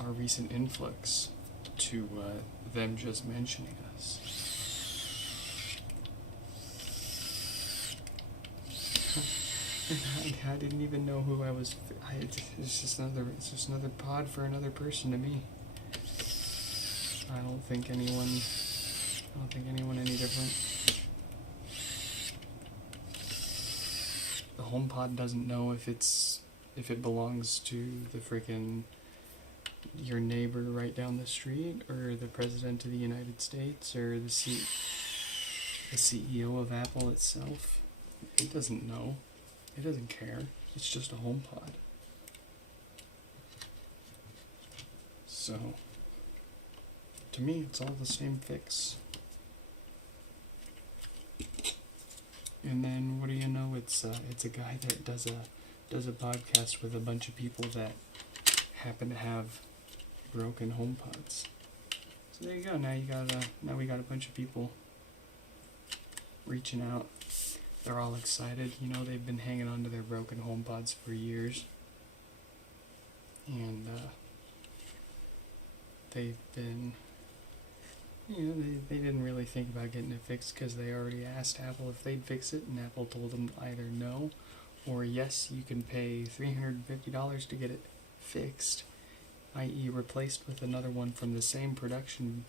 our recent influx to them just mentioning us. I didn't even know who I was. It's just another pod for another person to me. I don't think anyone any different. The HomePod doesn't know if it belongs to the your neighbor right down the street, or the President of the United States, or the CEO of Apple itself. It doesn't know. It doesn't care. It's just a HomePod. So, to me, it's all the same fix. And then, what do you know? It's a guy that does a podcast with a bunch of people that happen to have broken HomePods. So there you go. Now we got a bunch of people reaching out. They're all excited. You know, they've been hanging on to their broken HomePods for years, and they've been they didn't really think about getting it fixed because they already asked Apple if they'd fix it, and Apple told them either no or yes, you can pay $350 to get it fixed, i.e. replaced with another one from the same production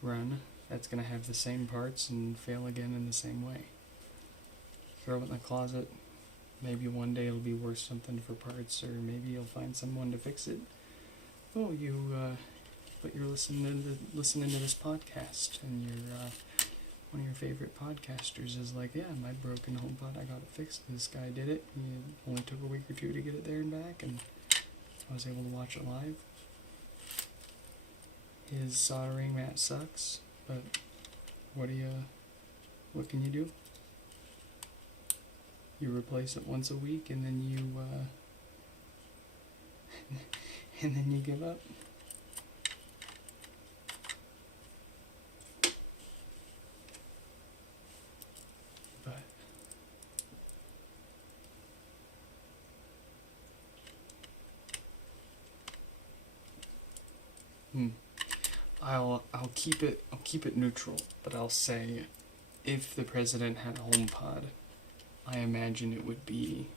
run that's going to have the same parts and fail again in the same way. Throw it in the closet. Maybe one day it'll be worth something for parts, or maybe you'll find someone to fix it. Oh, but you're listening to this podcast, and one of your favorite podcasters is like, yeah, my broken HomePod, I got it fixed. This guy did it. He only took a week or two to get it there and back, and I was able to watch it live. His soldering mat sucks, but what can you do? You replace it once a week, and then you give up. But I'll keep it neutral, but I'll say, if the president had a HomePod, I imagine it would be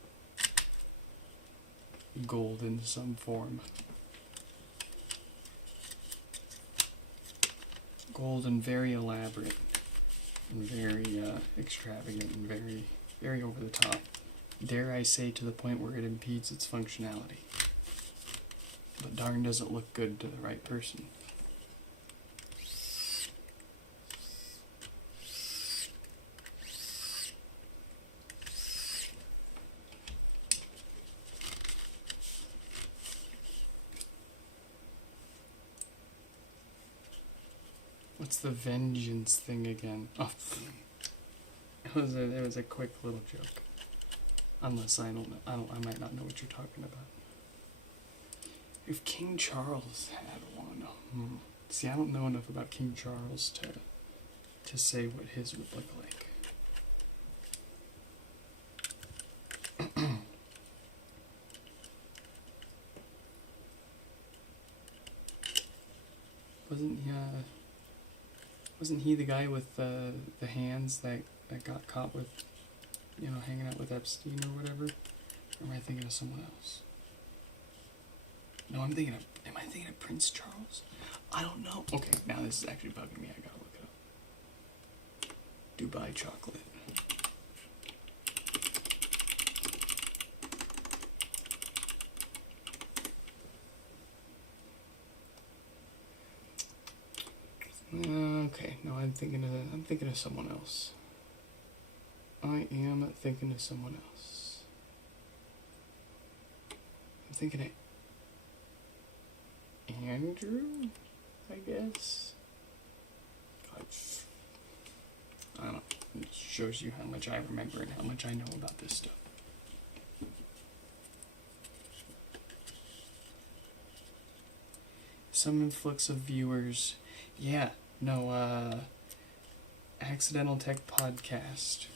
gold in some form. Gold and very elaborate, and very extravagant, and very, very over the top. Dare I say, to the point where it impedes its functionality. But darn, doesn't look good to the right person. What's the vengeance thing again? Oh, it was a quick little joke. Unless I might not know what you're talking about. If King Charles had one, see, I don't know enough about King Charles to say what his would look like. Wasn't he the guy with the hands that got caught with, hanging out with Epstein or whatever? Or am I thinking of someone else? No, am I thinking of Prince Charles? I don't know. Okay, now this is actually bugging me. I gotta look it up. Dubai chocolate. Okay, no, I'm thinking of someone else. I am thinking of someone else. I'm thinking of Andrew, I guess. God, I don't know. It shows you how much I remember and how much I know about this stuff. Some influx of viewers. Yeah, no, Accidental Tech Podcast.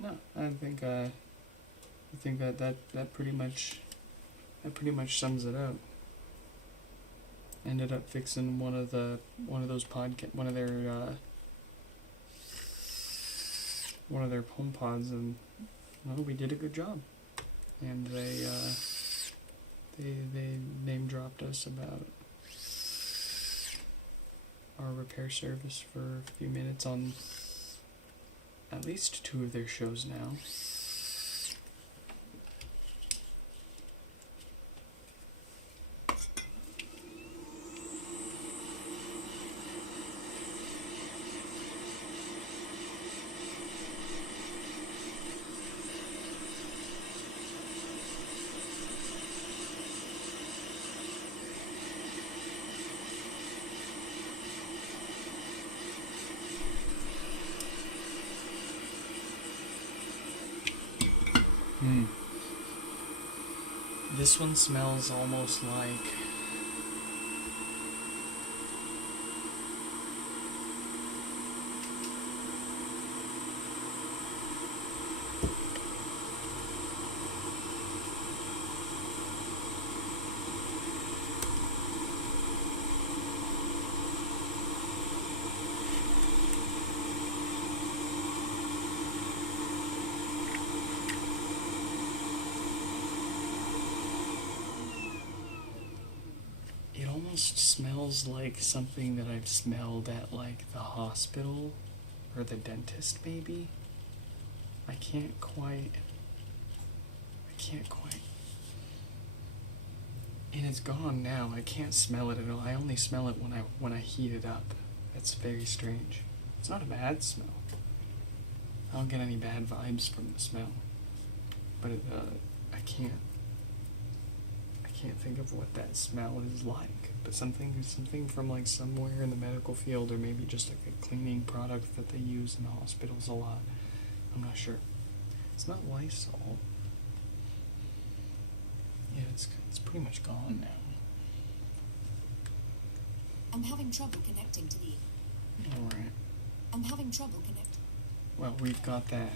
No, I think that pretty much sums it up. Ended up fixing one of their HomePods, and well, we did a good job. And they name dropped us about our repair service for a few minutes on at least 2 of their shows now. This one smells almost like almost smells like something that I've smelled at like the hospital or the dentist maybe. I can't quite. And it's gone now. I can't smell it at all. I only smell it when I heat it up. That's very strange. It's not a bad smell. I don't get any bad vibes from the smell. But I can't think of what that smell is like. But something from like somewhere in the medical field, or maybe just like a cleaning product that they use in the hospitals a lot. I'm not sure. It's not Lysol. Yeah, it's pretty much gone now. I'm having trouble connecting to the... Alright. I'm having trouble connecting. Well, we've got that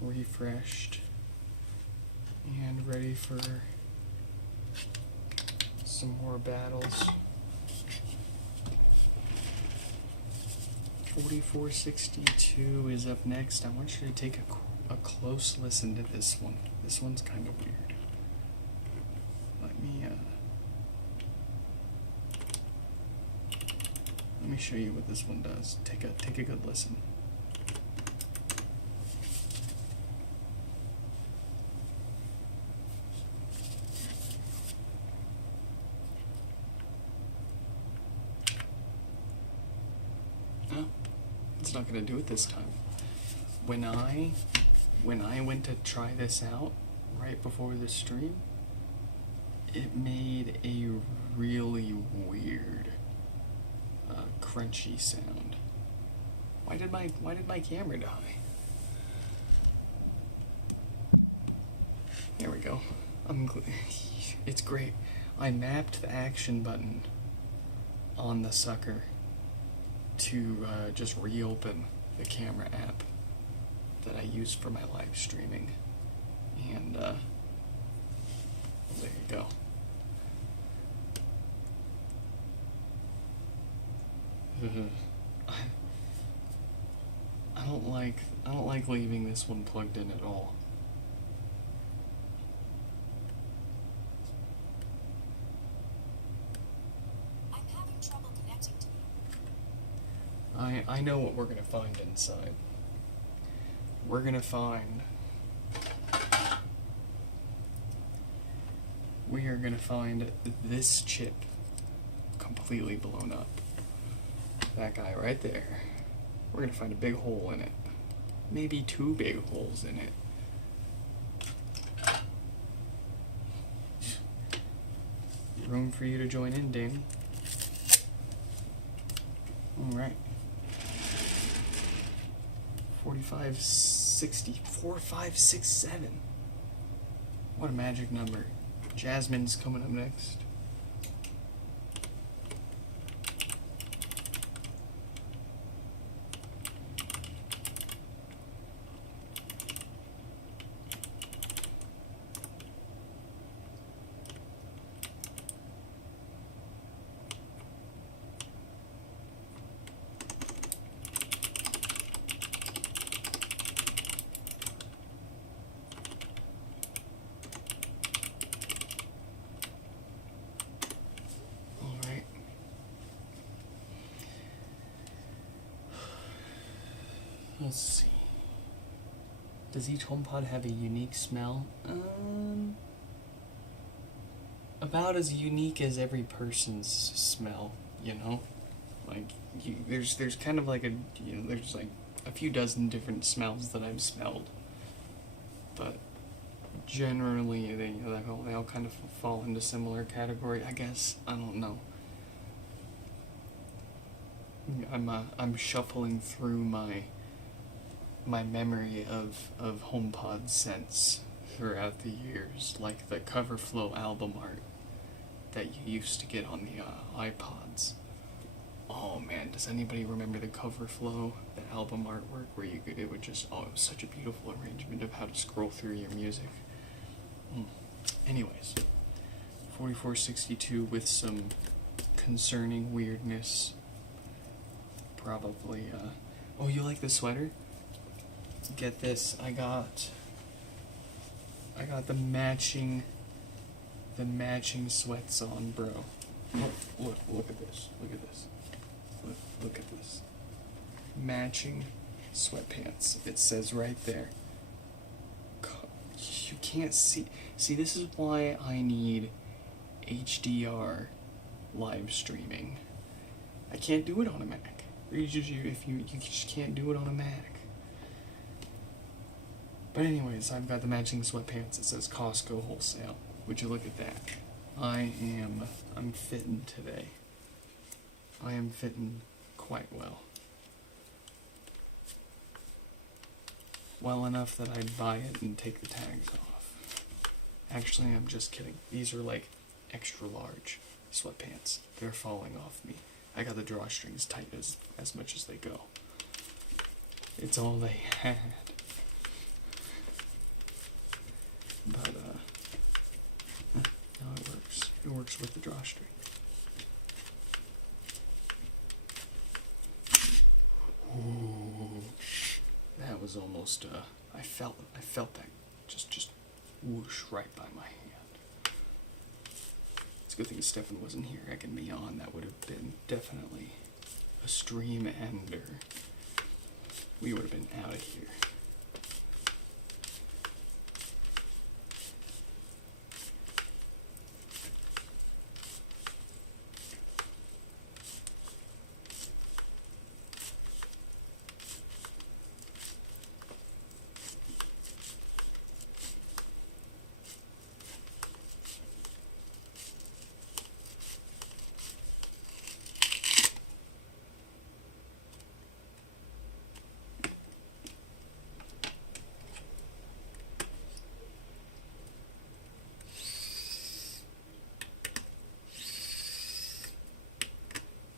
refreshed and ready for some more battles. 4462 is up next. I want you to take a close listen to this one. This one's kind of weird. Let me show you what this one does. Take a good listen. No, it's not gonna do it this time. When I went to try this out right before the stream, it made a really weird crunchy sound. Why did my camera die? There we go. It's great. I mapped the action button on the sucker to just reopen the camera app that I use for my live streaming, and there you go. I don't like leaving this one plugged in at all. I'm having trouble connecting to you. I know what we're gonna find inside. We're gonna find... We are gonna find this chip completely blown up. That guy right there. We're gonna find a big hole in it. Maybe two big holes in it. Room for you to join in, Danny. Alright. 4560. 4567. What a magic number. Jasmine's coming up next. Let's see. Does each HomePod have a unique smell? About as unique as every person's smell, you know? Like, there's kind of like there's like a few dozen different smells that I've smelled. But generally, they all kind of fall into similar category, I guess. I don't know. I'm shuffling through my memory of HomePod scents throughout the years, like the Cover Flow album art that you used to get on the iPods. Oh man, does anybody remember the Cover Flow, the album artwork where it would just, it was such a beautiful arrangement of how to scroll through your music. Anyways, 4462 with some concerning weirdness. Probably, oh, you like the sweater? Get this, I got the matching sweats on, bro. Oh, look at this. Look at this. Look at this. Matching sweatpants. It says right there. You can't see. See, this is why I need HDR live streaming. I can't do it on a Mac. You just can't do it on a Mac. But anyways, I've got the matching sweatpants. It says Costco wholesale. Would you look at that? I'm fitting today. I am fitting quite well. Well enough that I'd buy it and take the tags off. Actually, I'm just kidding. These are like extra large sweatpants. They're falling off me. I got the drawstrings tight as much as they go. It's all they had. But, no, it works. It works with the drawstring. Ooh. That was almost, I felt that just whoosh right by my hand. It's a good thing Stefan wasn't here egging me on. That would have been definitely a stream ender. We would have been out of here.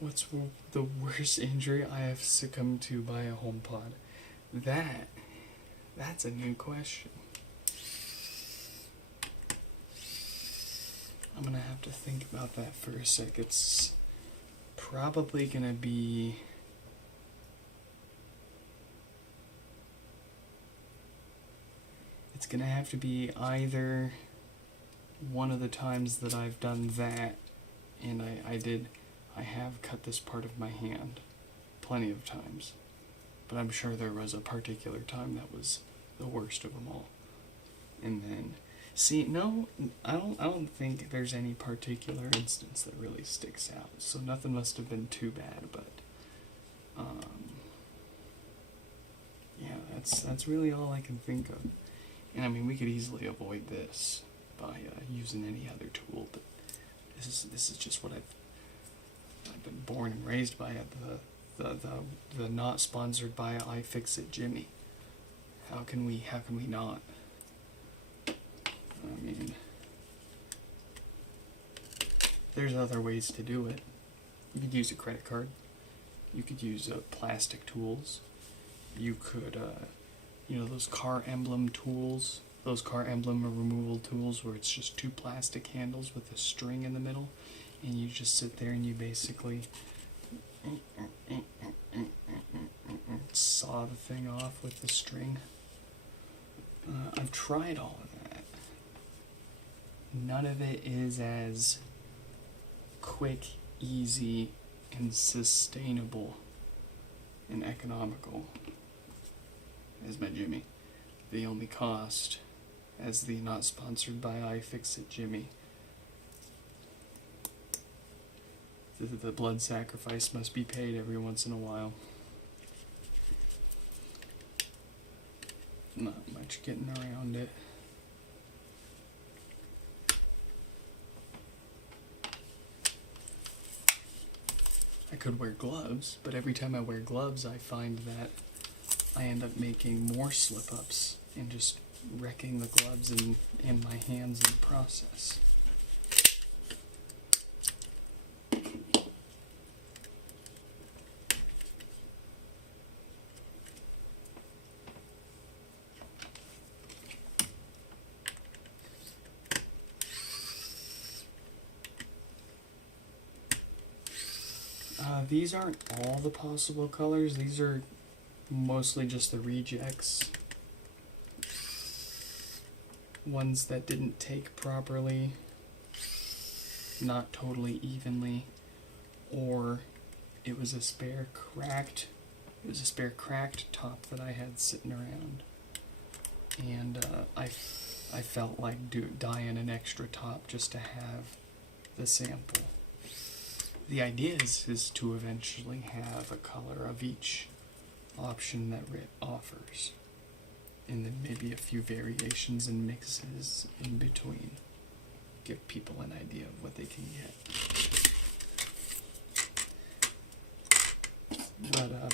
What's the worst injury I have succumbed to by a HomePod? That's a new question. I'm gonna have to think about that for a sec. It's probably gonna be... It's gonna have to be either one of the times that I've done that, and I have cut this part of my hand plenty of times, but I'm sure there was a particular time that was the worst of them all. And then, see, no, I don't think there's any particular instance that really sticks out, so nothing must have been too bad, but, yeah, that's really all I can think of. And I mean, we could easily avoid this by using any other tool, but this is just what I've been born and raised by it. The not sponsored by iFixit Jimmy. How can we not? I mean, there's other ways to do it. You could use a credit card. You could use plastic tools. You could, those car emblem tools, those car emblem removal tools where it's just two plastic handles with a string in the middle, and you just sit there and you basically saw the thing off with the string. I've tried all of that. None of it is as quick, easy, and sustainable and economical as my Jimmy. The only cost, as the not sponsored by iFixit Jimmy, the blood sacrifice must be paid every once in a while. Not much getting around it. I could wear gloves, but every time I wear gloves, I find that I end up making more slip-ups and just wrecking the gloves and my hands in the process. These aren't all the possible colors. These are mostly just the rejects. Ones that didn't take properly. not totally evenly, or it was a spare cracked top that I had sitting around, and I felt like dyeing an extra top just to have the sample. The idea is to eventually have a color of each option that RIT offers, and then maybe a few variations and mixes in between. Give people an idea of what they can get. But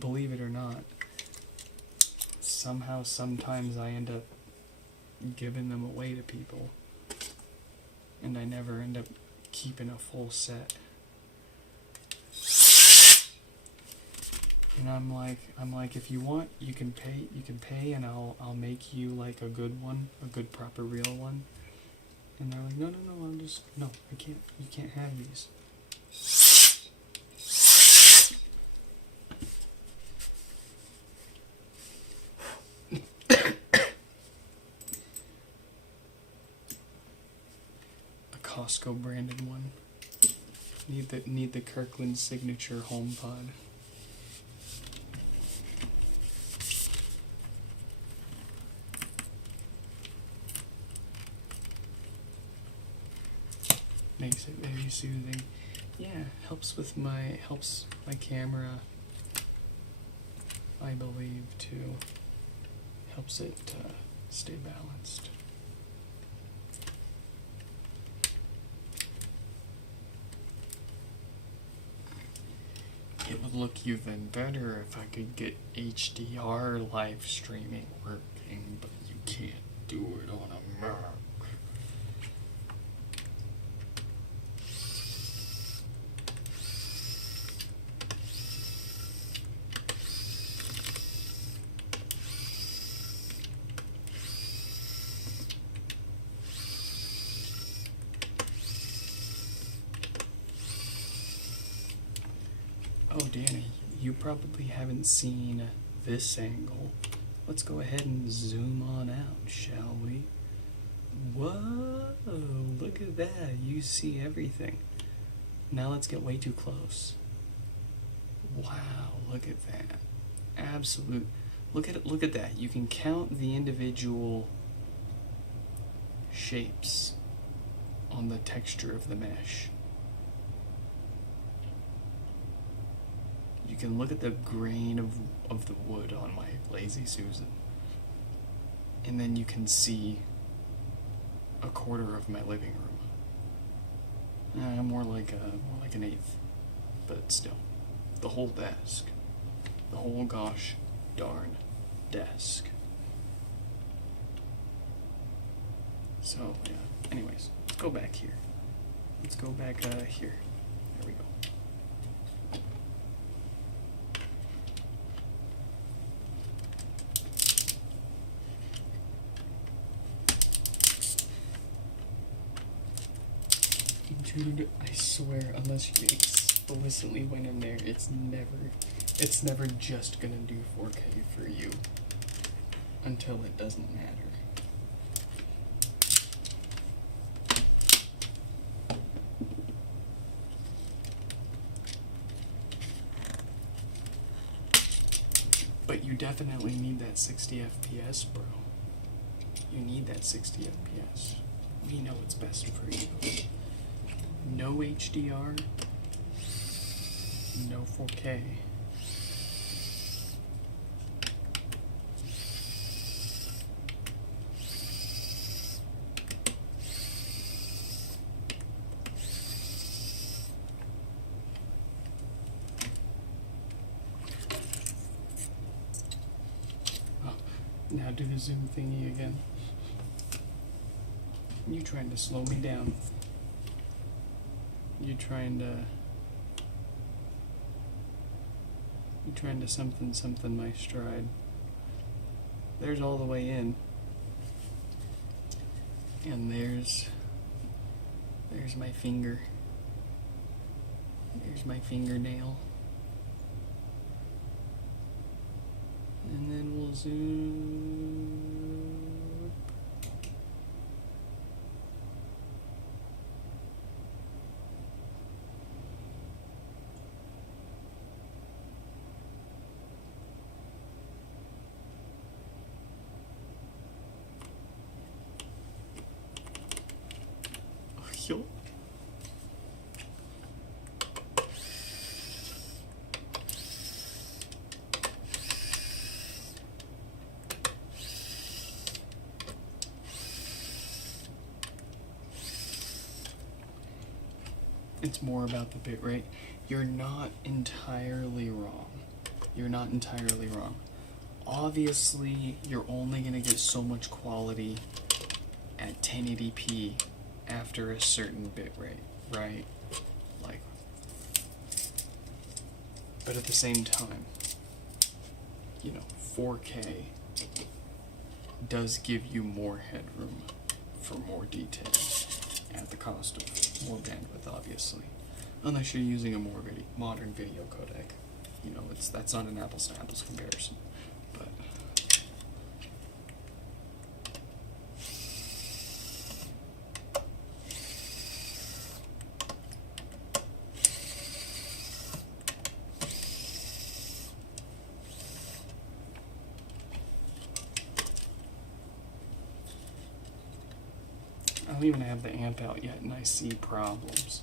believe it or not, somehow, sometimes I end up giving them away to people, and I never end up keeping a full set. And I'm like, if you want, you can pay, and I'll make you like a good one, a good proper real one. And they're like, no, I can't, you can't have these. A Costco branded one. Need the Kirkland signature HomePod. Makes it very soothing. Yeah, helps my camera, I believe, too. Helps it stay balanced. It would look even better if I could get HDR live streaming working, but you can't do it on a Mac. Oh, Danny, you probably haven't seen this angle. Let's go ahead and zoom on out, shall we? Whoa, look at that. You see everything. Now let's get way too close. Wow, look at that. Absolute. Look at that. You can count the individual shapes on the texture of the mesh. You can look at the grain of the wood on my Lazy Susan, and then you can see a quarter of my living room. More like an eighth, but still, the whole desk, the whole gosh darn desk. So yeah. Anyways, let's go back here. Let's go back here. There we go. Dude, I swear, unless you explicitly went in there, it's never just gonna do 4K for you until it doesn't matter. But you definitely need that 60 FPS, bro. You need that 60 FPS. We know what's best for you. No HDR, no 4K. Oh, now do the zoom thingy again. You trying to slow me down. You're trying to something my stride. There's all the way in. And there's my finger. There's my fingernail. And then we'll zoom. it's more about the bitrate. You're not entirely wrong. You're not entirely wrong. Obviously, you're only going to get so much quality at 1080p after a certain bitrate, right? Like, but at the same time, 4K does give you more headroom for more detail at the cost of more bandwidth, obviously. Unless you're using a more modern video codec. That's not an apples to apples comparison. But I don't even have the amp out yet, and I see problems.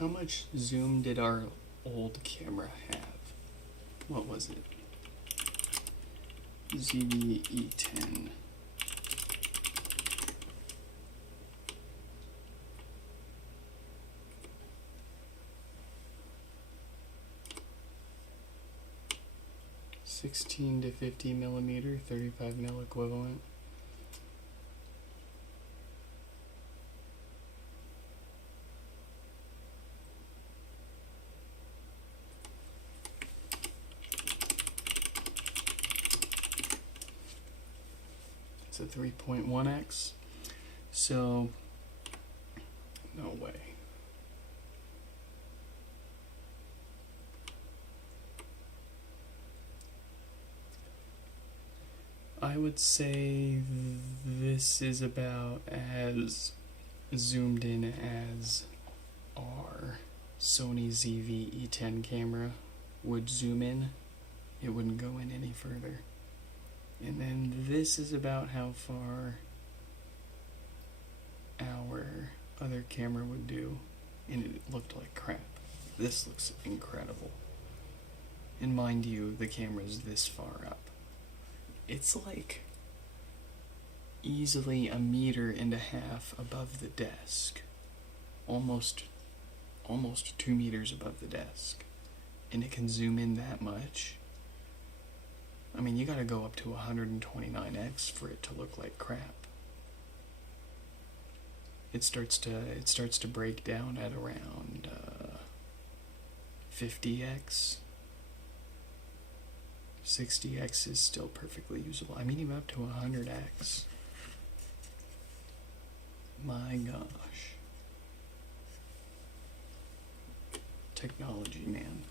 How much zoom did our old camera have? What was it? ZV-E10. (16 to 50 millimeter, 35 mil equivalent). It's a 3.1x, so no way. I would say this is about as zoomed in as our Sony ZV-E10 camera would zoom in. It wouldn't go in any further. And then this is about how far our other camera would do, and it looked like crap. This looks incredible. And mind you, the camera's this far up. It's like easily 1.5 meters above the desk. Almost 2 meters above the desk. And it can zoom in that much. I mean, you gotta go up to 129x for it to look like crap. It starts to break down at around 50x. 60x is still perfectly usable. I mean, even up to 100x. My gosh. Technology, man.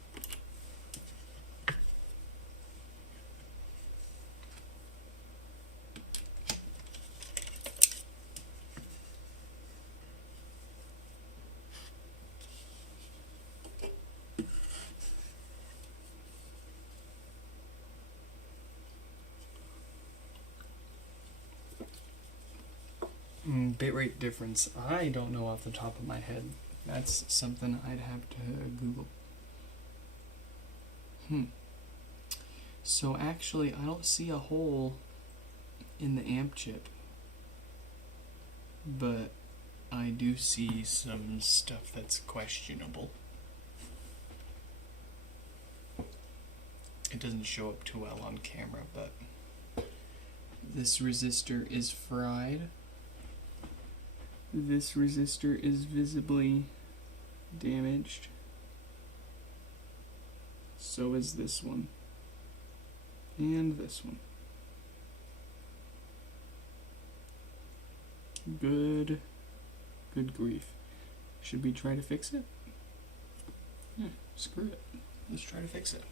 Bitrate difference, I don't know off the top of my head. That's something I'd have to Google. So actually, I don't see a hole in the amp chip, but I do see some stuff that's questionable. It doesn't show up too well on camera, but this resistor is fried. This resistor is visibly damaged. So is this one. And this one. Good grief. Should we try to fix it? Yeah, screw it. Let's try to fix it.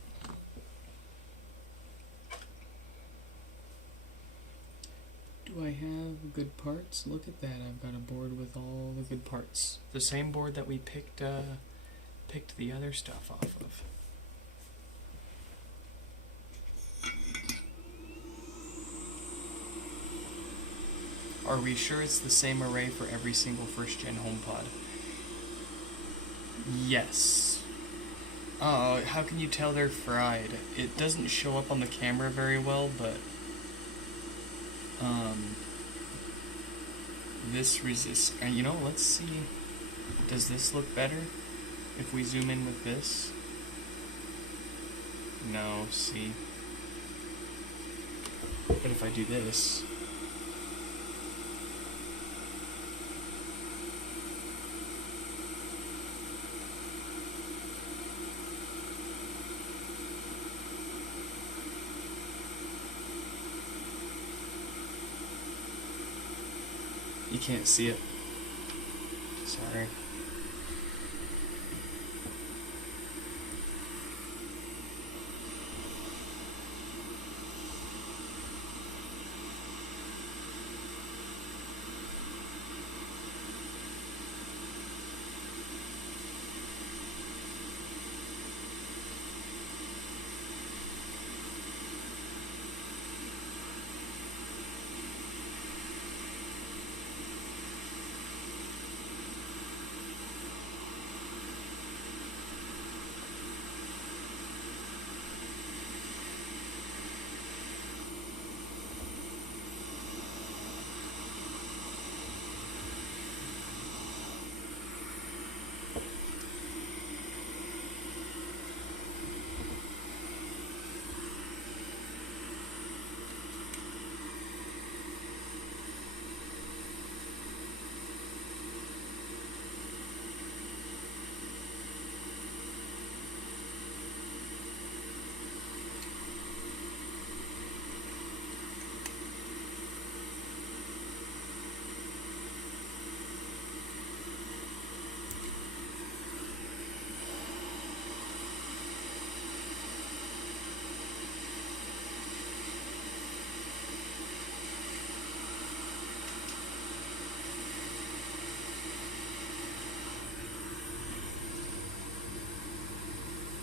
Do I have good parts? Look at that. I've got a board with all the good parts. The same board that we picked the other stuff off of. Are we sure it's the same array for every single first-gen HomePod? Yes. Oh, how can you tell they're fried? It doesn't show up on the camera very well, but this resists. You know, let's see. Does this look better if we zoom in with this? No, see. But if I do this, you can't see it. Sorry.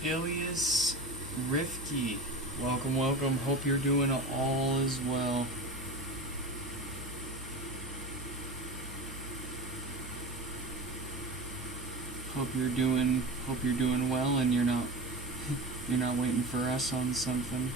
Ilias Rifki, welcome, welcome. Hope you're doing all as well. Hope you're doing well, and you're not waiting for us on something.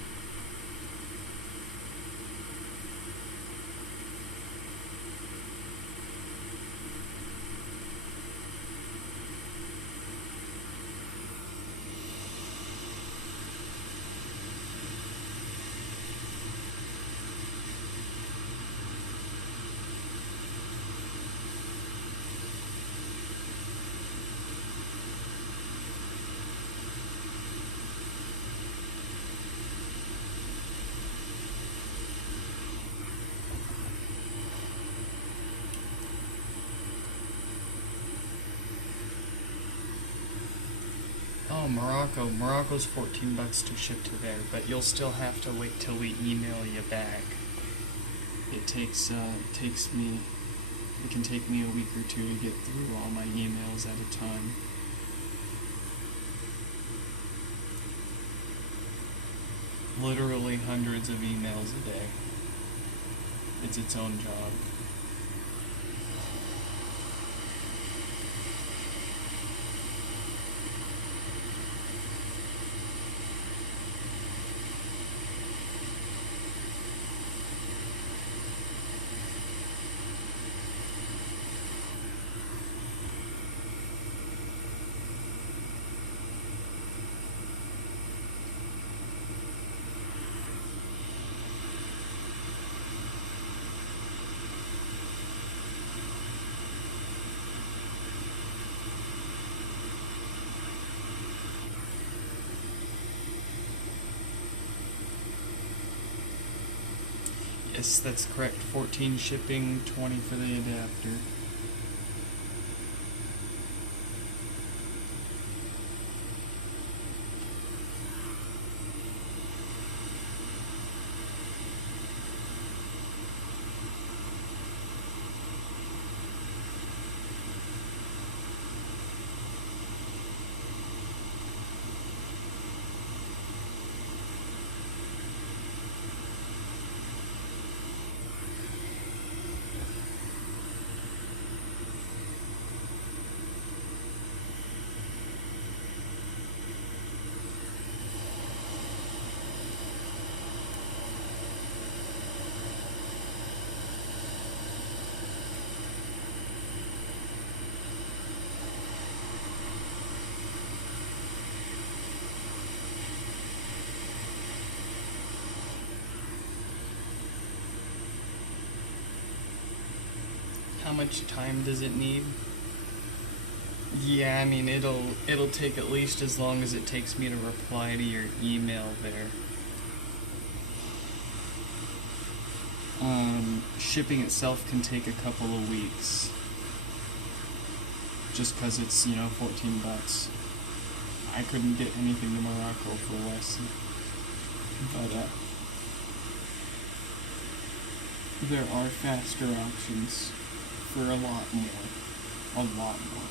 Oh, Morocco. Morocco's $14 to ship to there, but you'll still have to wait till we email you back. It can take me a week or two to get through all my emails at a time. Literally hundreds of emails a day. It's its own job. Yes, that's correct. 14 shipping, 20 for the adapter. How much time does it need? Yeah, I mean it'll take at least as long as it takes me to reply to your email there. Shipping itself can take a couple of weeks. Just 'cause it's, $14. I couldn't get anything to Morocco for less. But there are faster options for a lot more. A lot more.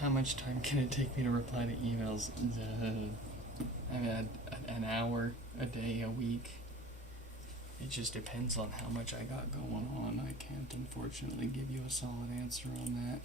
How much time can it take me to reply to emails? I've had an hour, a day, a week. It just depends on how much I got going on. I can't unfortunately give you a solid answer on that.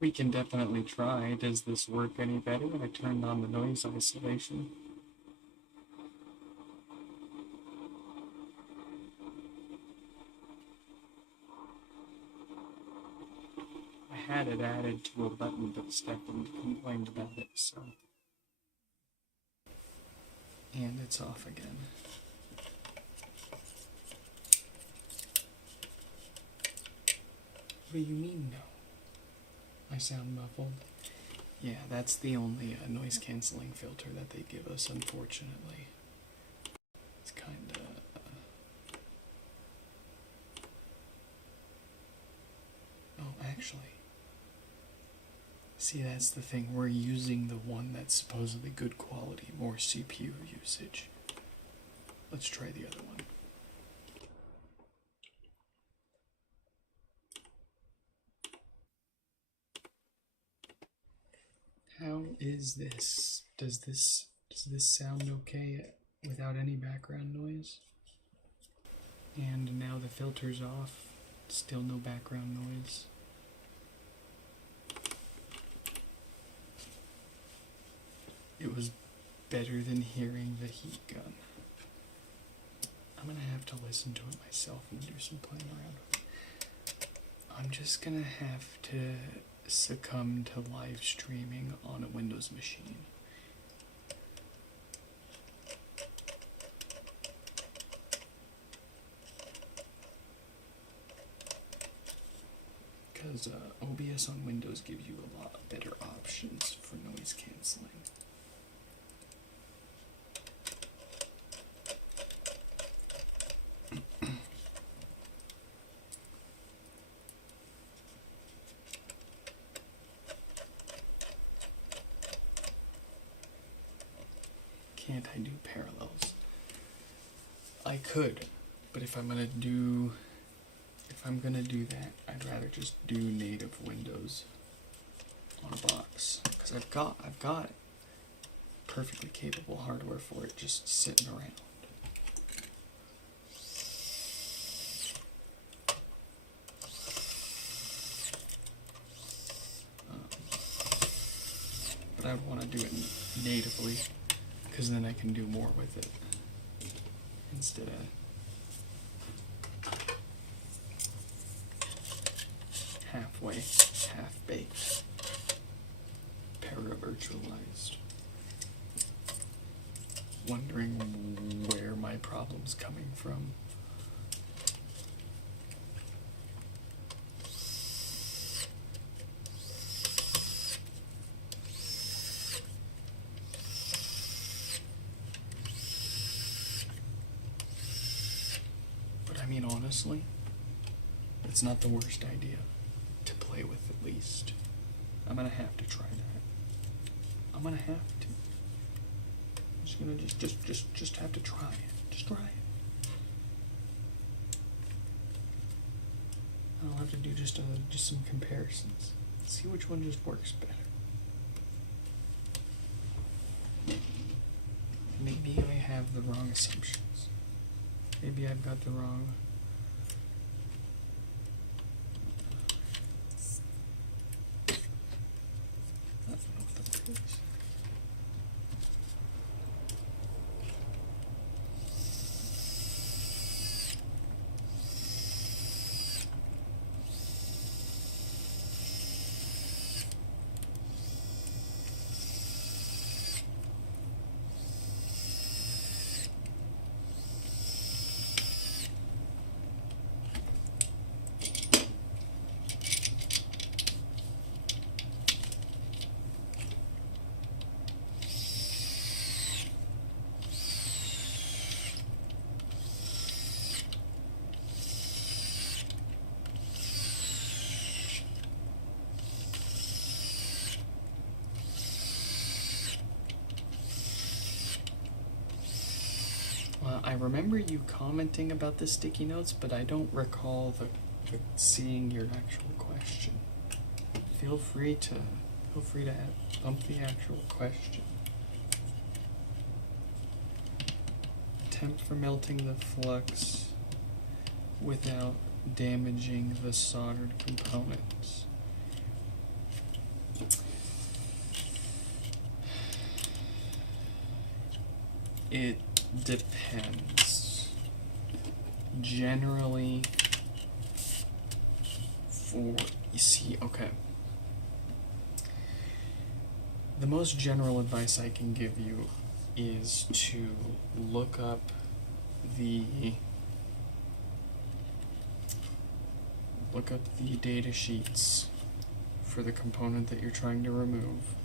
We can definitely try. Does this work any better? I turned on the noise isolation. I had it added to a button, but Stefan complained about it, so. And it's off again. What do you mean, no? I sound muffled. Yeah, that's the only noise canceling filter that they give us, unfortunately. It's kinda... Oh, actually. See, that's the thing. We're using the one that's supposedly good quality, more CPU usage. Let's try the other one. How is this? Does this sound okay without any background noise? And now the filter's off. Still no background noise. It was better than hearing the heat gun. I'm gonna have to listen to it myself and do some playing around with it. I'm just gonna have to succumb to live streaming on a Windows machine. Because OBS on Windows gives you a lot better options for noise canceling. Can't I do parallels? I could, but if I'm gonna do that, I'd rather just do native Windows on a box, because I've got perfectly capable hardware for it just sitting around. But I want to do it natively, because then I can do more with it instead of halfway, half-baked, para-virtualized, wondering where my problem's coming from. But I mean, honestly, it's not the worst idea to play with, at least. I'm gonna have to try that. I'm gonna have to. I'm just gonna just have to try it. Just try it. I'll have to do just some comparisons. See which one just works better. Maybe I have the wrong assumptions. Maybe I've got the wrong... I don't know what that is. I remember you commenting about the sticky notes, but I don't recall seeing your actual question. Feel free to bump the actual question. Temp for melting the flux without damaging the soldered components. It depends. Generally, okay. The most general advice I can give you is to look up the data sheets for the component that you're trying to remove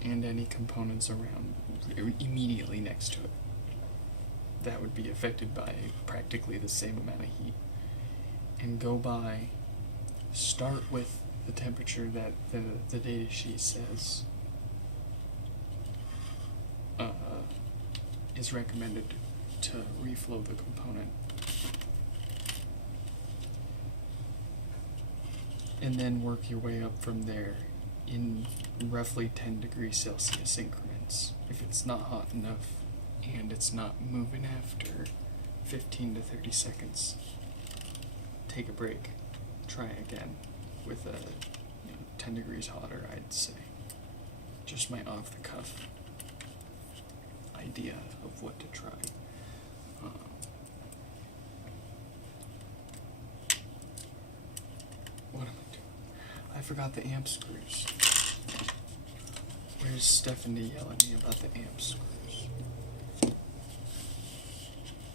and any components around immediately next to it. That would be affected by practically the same amount of heat. And start with the temperature that the data sheet says is recommended to reflow the component. And then work your way up from there in roughly 10 degrees Celsius increments. If it's not hot enough and it's not moving after 15 to 30 seconds, take a break. Try again with 10 degrees hotter, I'd say. Just my off-the-cuff idea of what to try. What am I doing? I forgot the amp screws. Where's Stephanie yelling at me about the amp screws?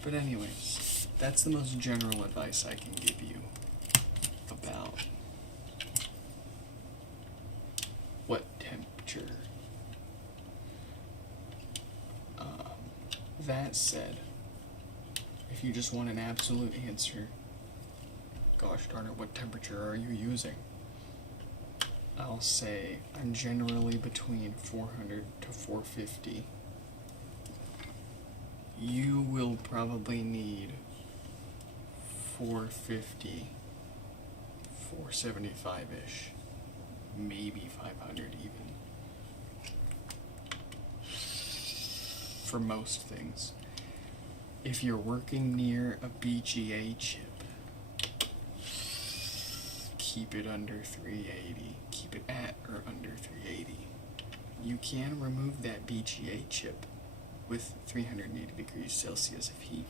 But anyways, that's the most general advice I can give you about what temperature. That said, if you just want an absolute answer, gosh darn it, what temperature are you using? I'll say I'm generally between 400 to 450. You will probably need 450, 475-ish, maybe 500 even, for most things. If you're working near a BGA chip, keep it under 380. Keep it at or under 380. You can remove that BGA chip with 380 degrees Celsius of heat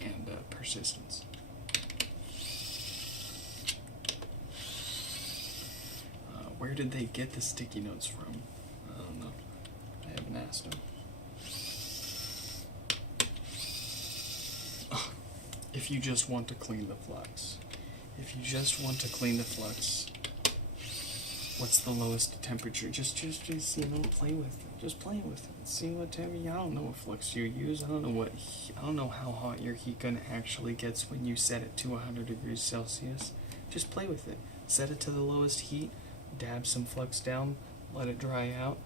and persistence. Where did they get the sticky notes from? I don't know. I haven't asked them. If you just want to clean the flux. What's the lowest temperature? Just play with it. Just play with it. See what temperature. I don't know what flux you use. I don't know how hot your heat gun actually gets when you set it to 100 degrees Celsius. Just play with it. Set it to the lowest heat. Dab some flux down. Let it dry out.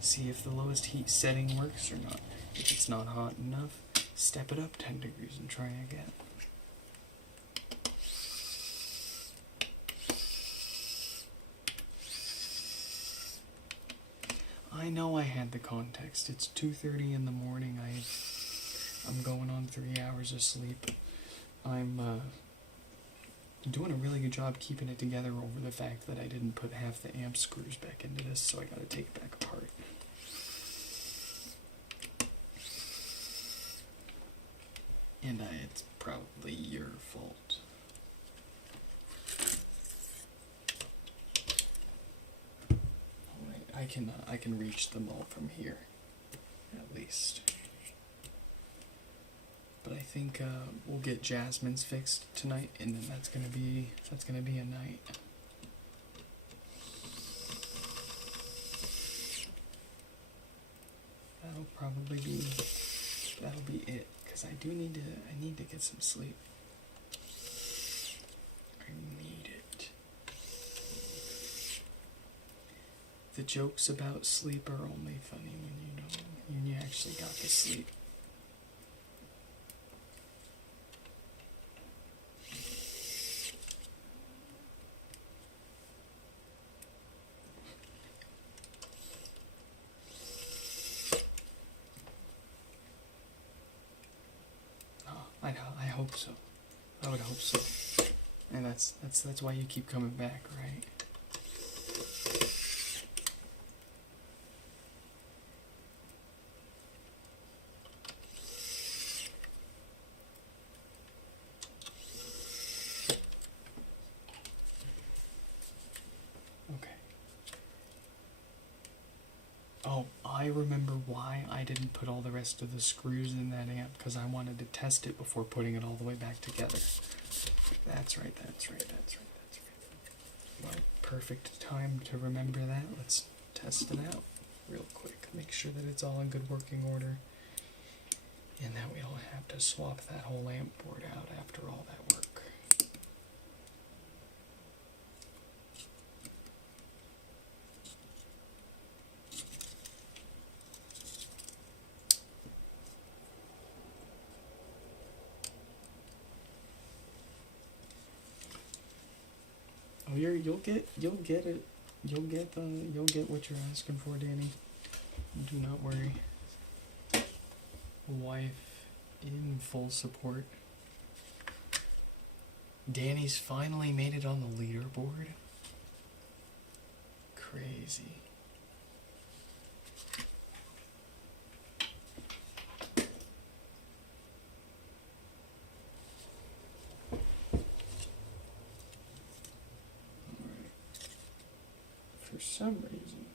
See if the lowest heat setting works or not. If it's not hot enough, step it up 10 degrees and try again. I know I had the context. It's 2:30 in the morning. I'm going on 3 hours of sleep. I'm doing a really good job keeping it together over the fact that I didn't put half the amp screws back into this, so I gotta take it back apart. And it's probably your fault. I can reach them all from here, at least. But I think we'll get Jasmine's fixed tonight, and then that's gonna be a night. That'll be it, because I need to get some sleep. I need it. The jokes about sleep are only funny when you actually got to sleep. I hope so. I would hope so. And that's why you keep coming back, right? Oh, I remember why I didn't put all the rest of the screws in that amp, because I wanted to test it before putting it all the way back together. That's right. Well, perfect time to remember that. Let's test it out real quick. Make sure that it's all in good working order. And that we don't have to swap that whole amp board out after all that work. Oh, you'll get it. You'll get what you're asking for, Danny. Do not worry. Wife in full support. Danny's finally made it on the leaderboard. Crazy. Alright. For some reason.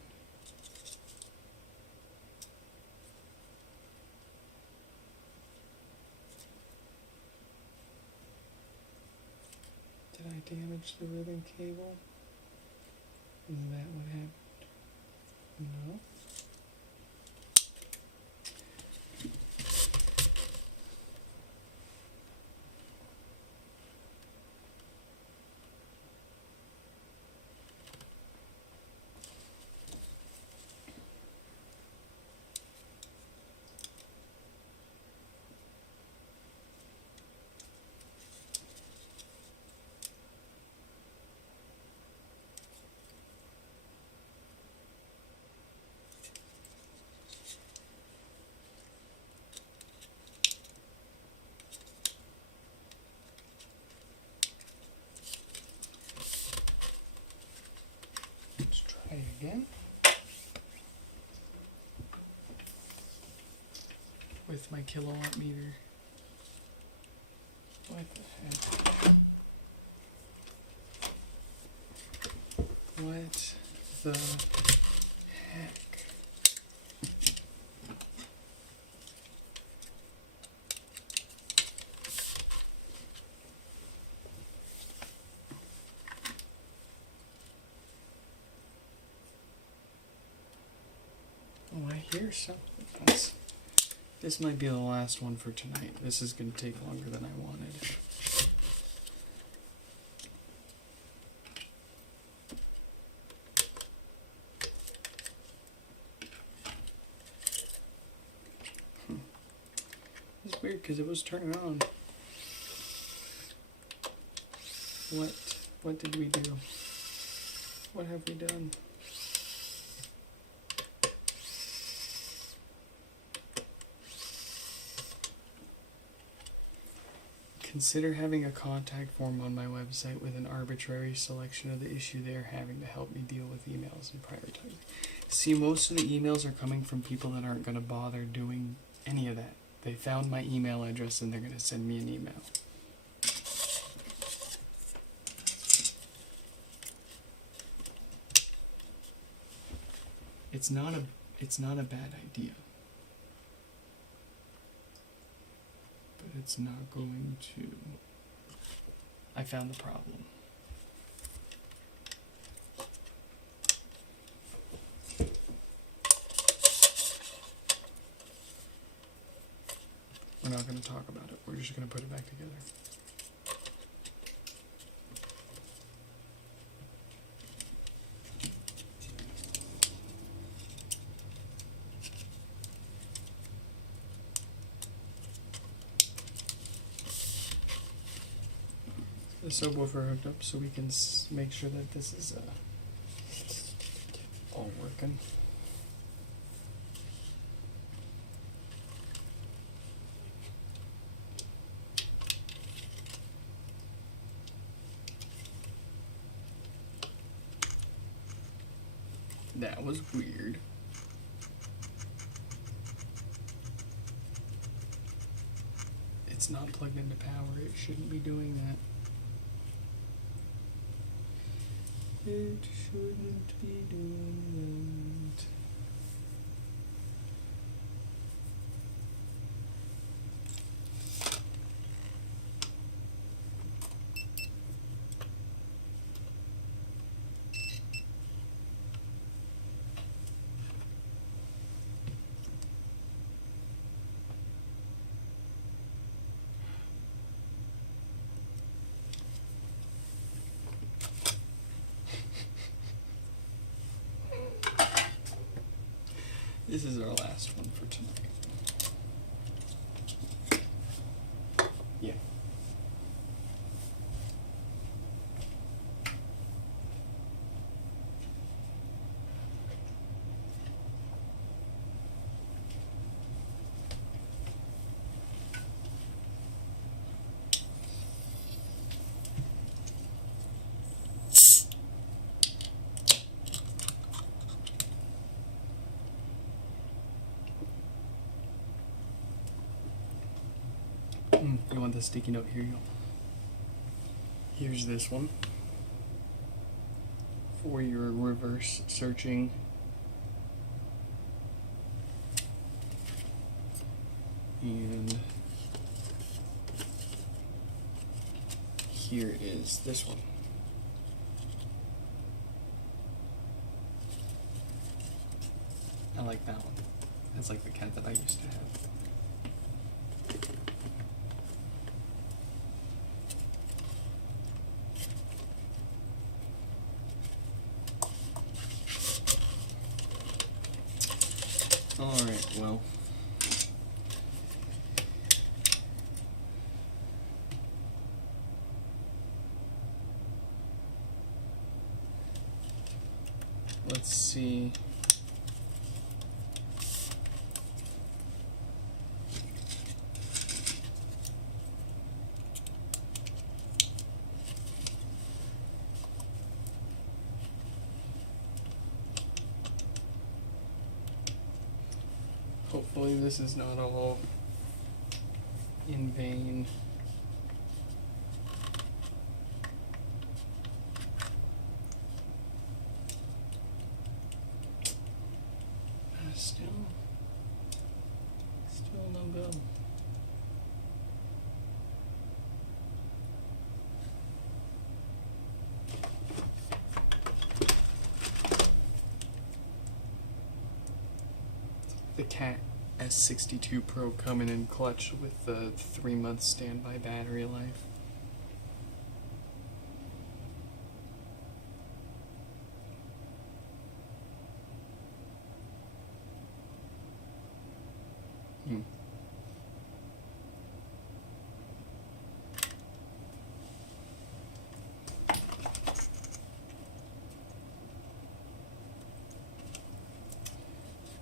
Did I damage the ribbon cable? Is that what happened? No. Let's try again. With my kilowatt meter. What the heck? What the heck? Oh, I hear something. This might be the last one for tonight. This is going to take longer than I wanted. It's weird because it was turning on. What did we do? What have we done? Consider having a contact form on my website with an arbitrary selection of the issue they are having to help me deal with emails and prioritize. See, most of the emails are coming from people that aren't going to bother doing any of that. They found my email address and they're going to send me an email. It's not a bad idea. But it's not going to. I found the problem. We're not going to talk about it. We're just going to put it back together. The subwoofer hooked up so we can make sure that this is all working. That was weird. It's not plugged into power. It shouldn't be doing that. It shouldn't be doing that. This is our last one for tonight. Yeah. You want the sticky note? Here you go. Here's this one for your reverse searching. And here is this one. I like that one. That's like the cat that I used to have. Alright, well. Let's see. Hopefully this is not all in vain. Still no go. The Cat S62 Pro coming in clutch with the 3-month standby battery life.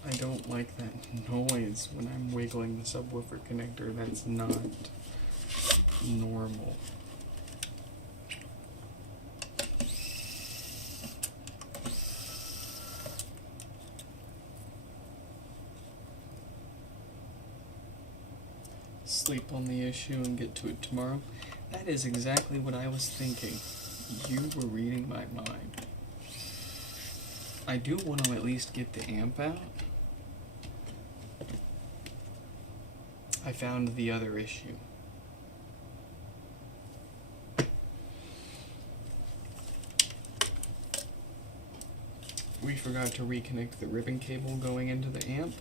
I don't like that noise when I'm wiggling the subwoofer connector. That's not normal. Sleep on the issue and get to it tomorrow. That is exactly what I was thinking. You were reading my mind. I do want to at least get the amp out. I found the other issue. We forgot to reconnect the ribbon cable going into the amp.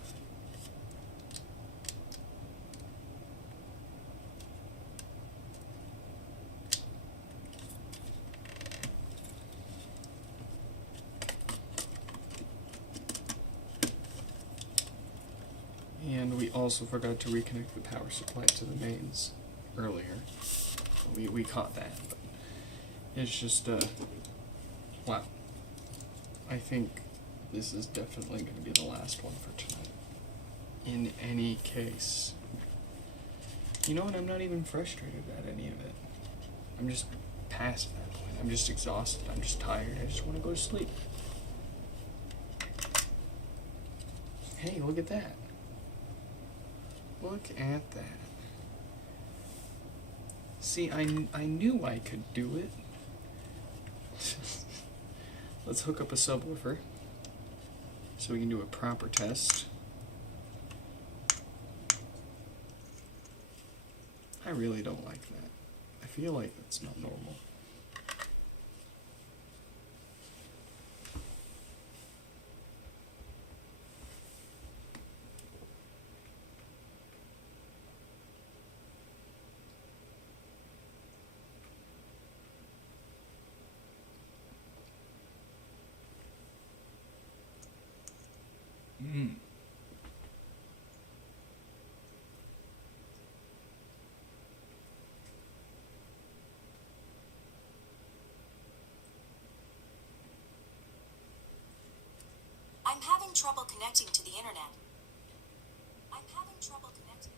And we also forgot to reconnect the power supply to the mains earlier. We caught that, but it's just, wow. I think this is definitely going to be the last one for tonight. In any case. You know what? I'm not even frustrated at any of it. I'm just past that point. I'm just exhausted. I'm just tired. I just want to go to sleep. Hey, look at that. Look at that. See, I knew I could do it. Let's hook up a subwoofer so we can do a proper test. I really don't like that. I feel like that's not normal. trouble connecting to the internet. I'm having trouble connecting.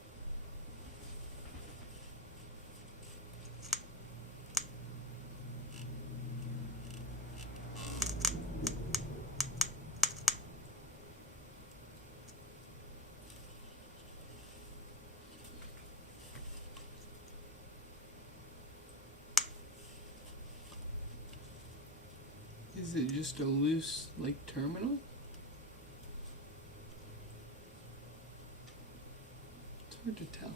Is it just a loose, like, terminal? It's hard to tell.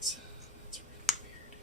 That's really weird.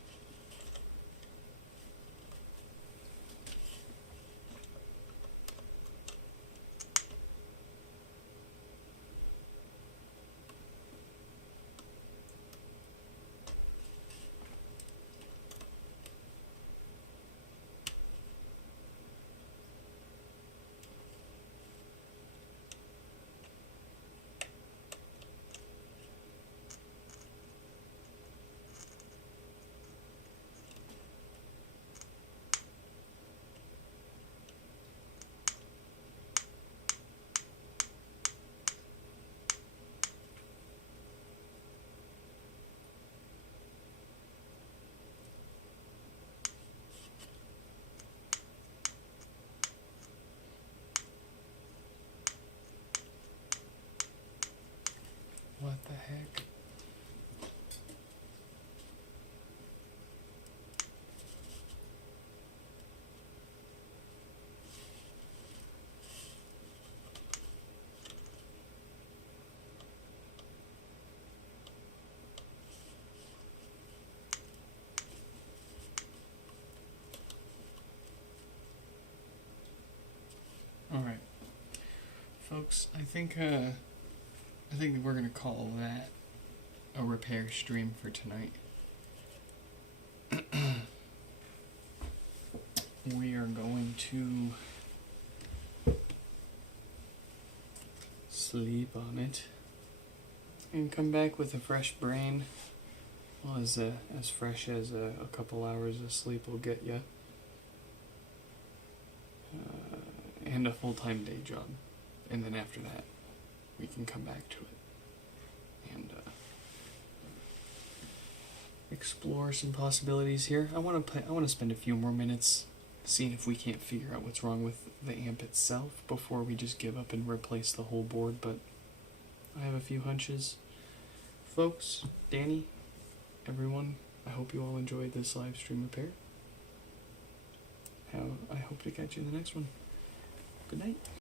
What the heck? All right, folks. I think we're gonna call that a repair stream for tonight. We are going to sleep on it and come back with a fresh brain. Well, as fresh as a couple hours of sleep will get you. And a full-time day job. And then after that, we can come back to it and explore some possibilities here. I want to spend a few more minutes seeing if we can't figure out what's wrong with the amp itself before we just give up and replace the whole board, but I have a few hunches. Folks, Danny, everyone, I hope you all enjoyed this live stream repair. I hope to catch you in the next one. Good night.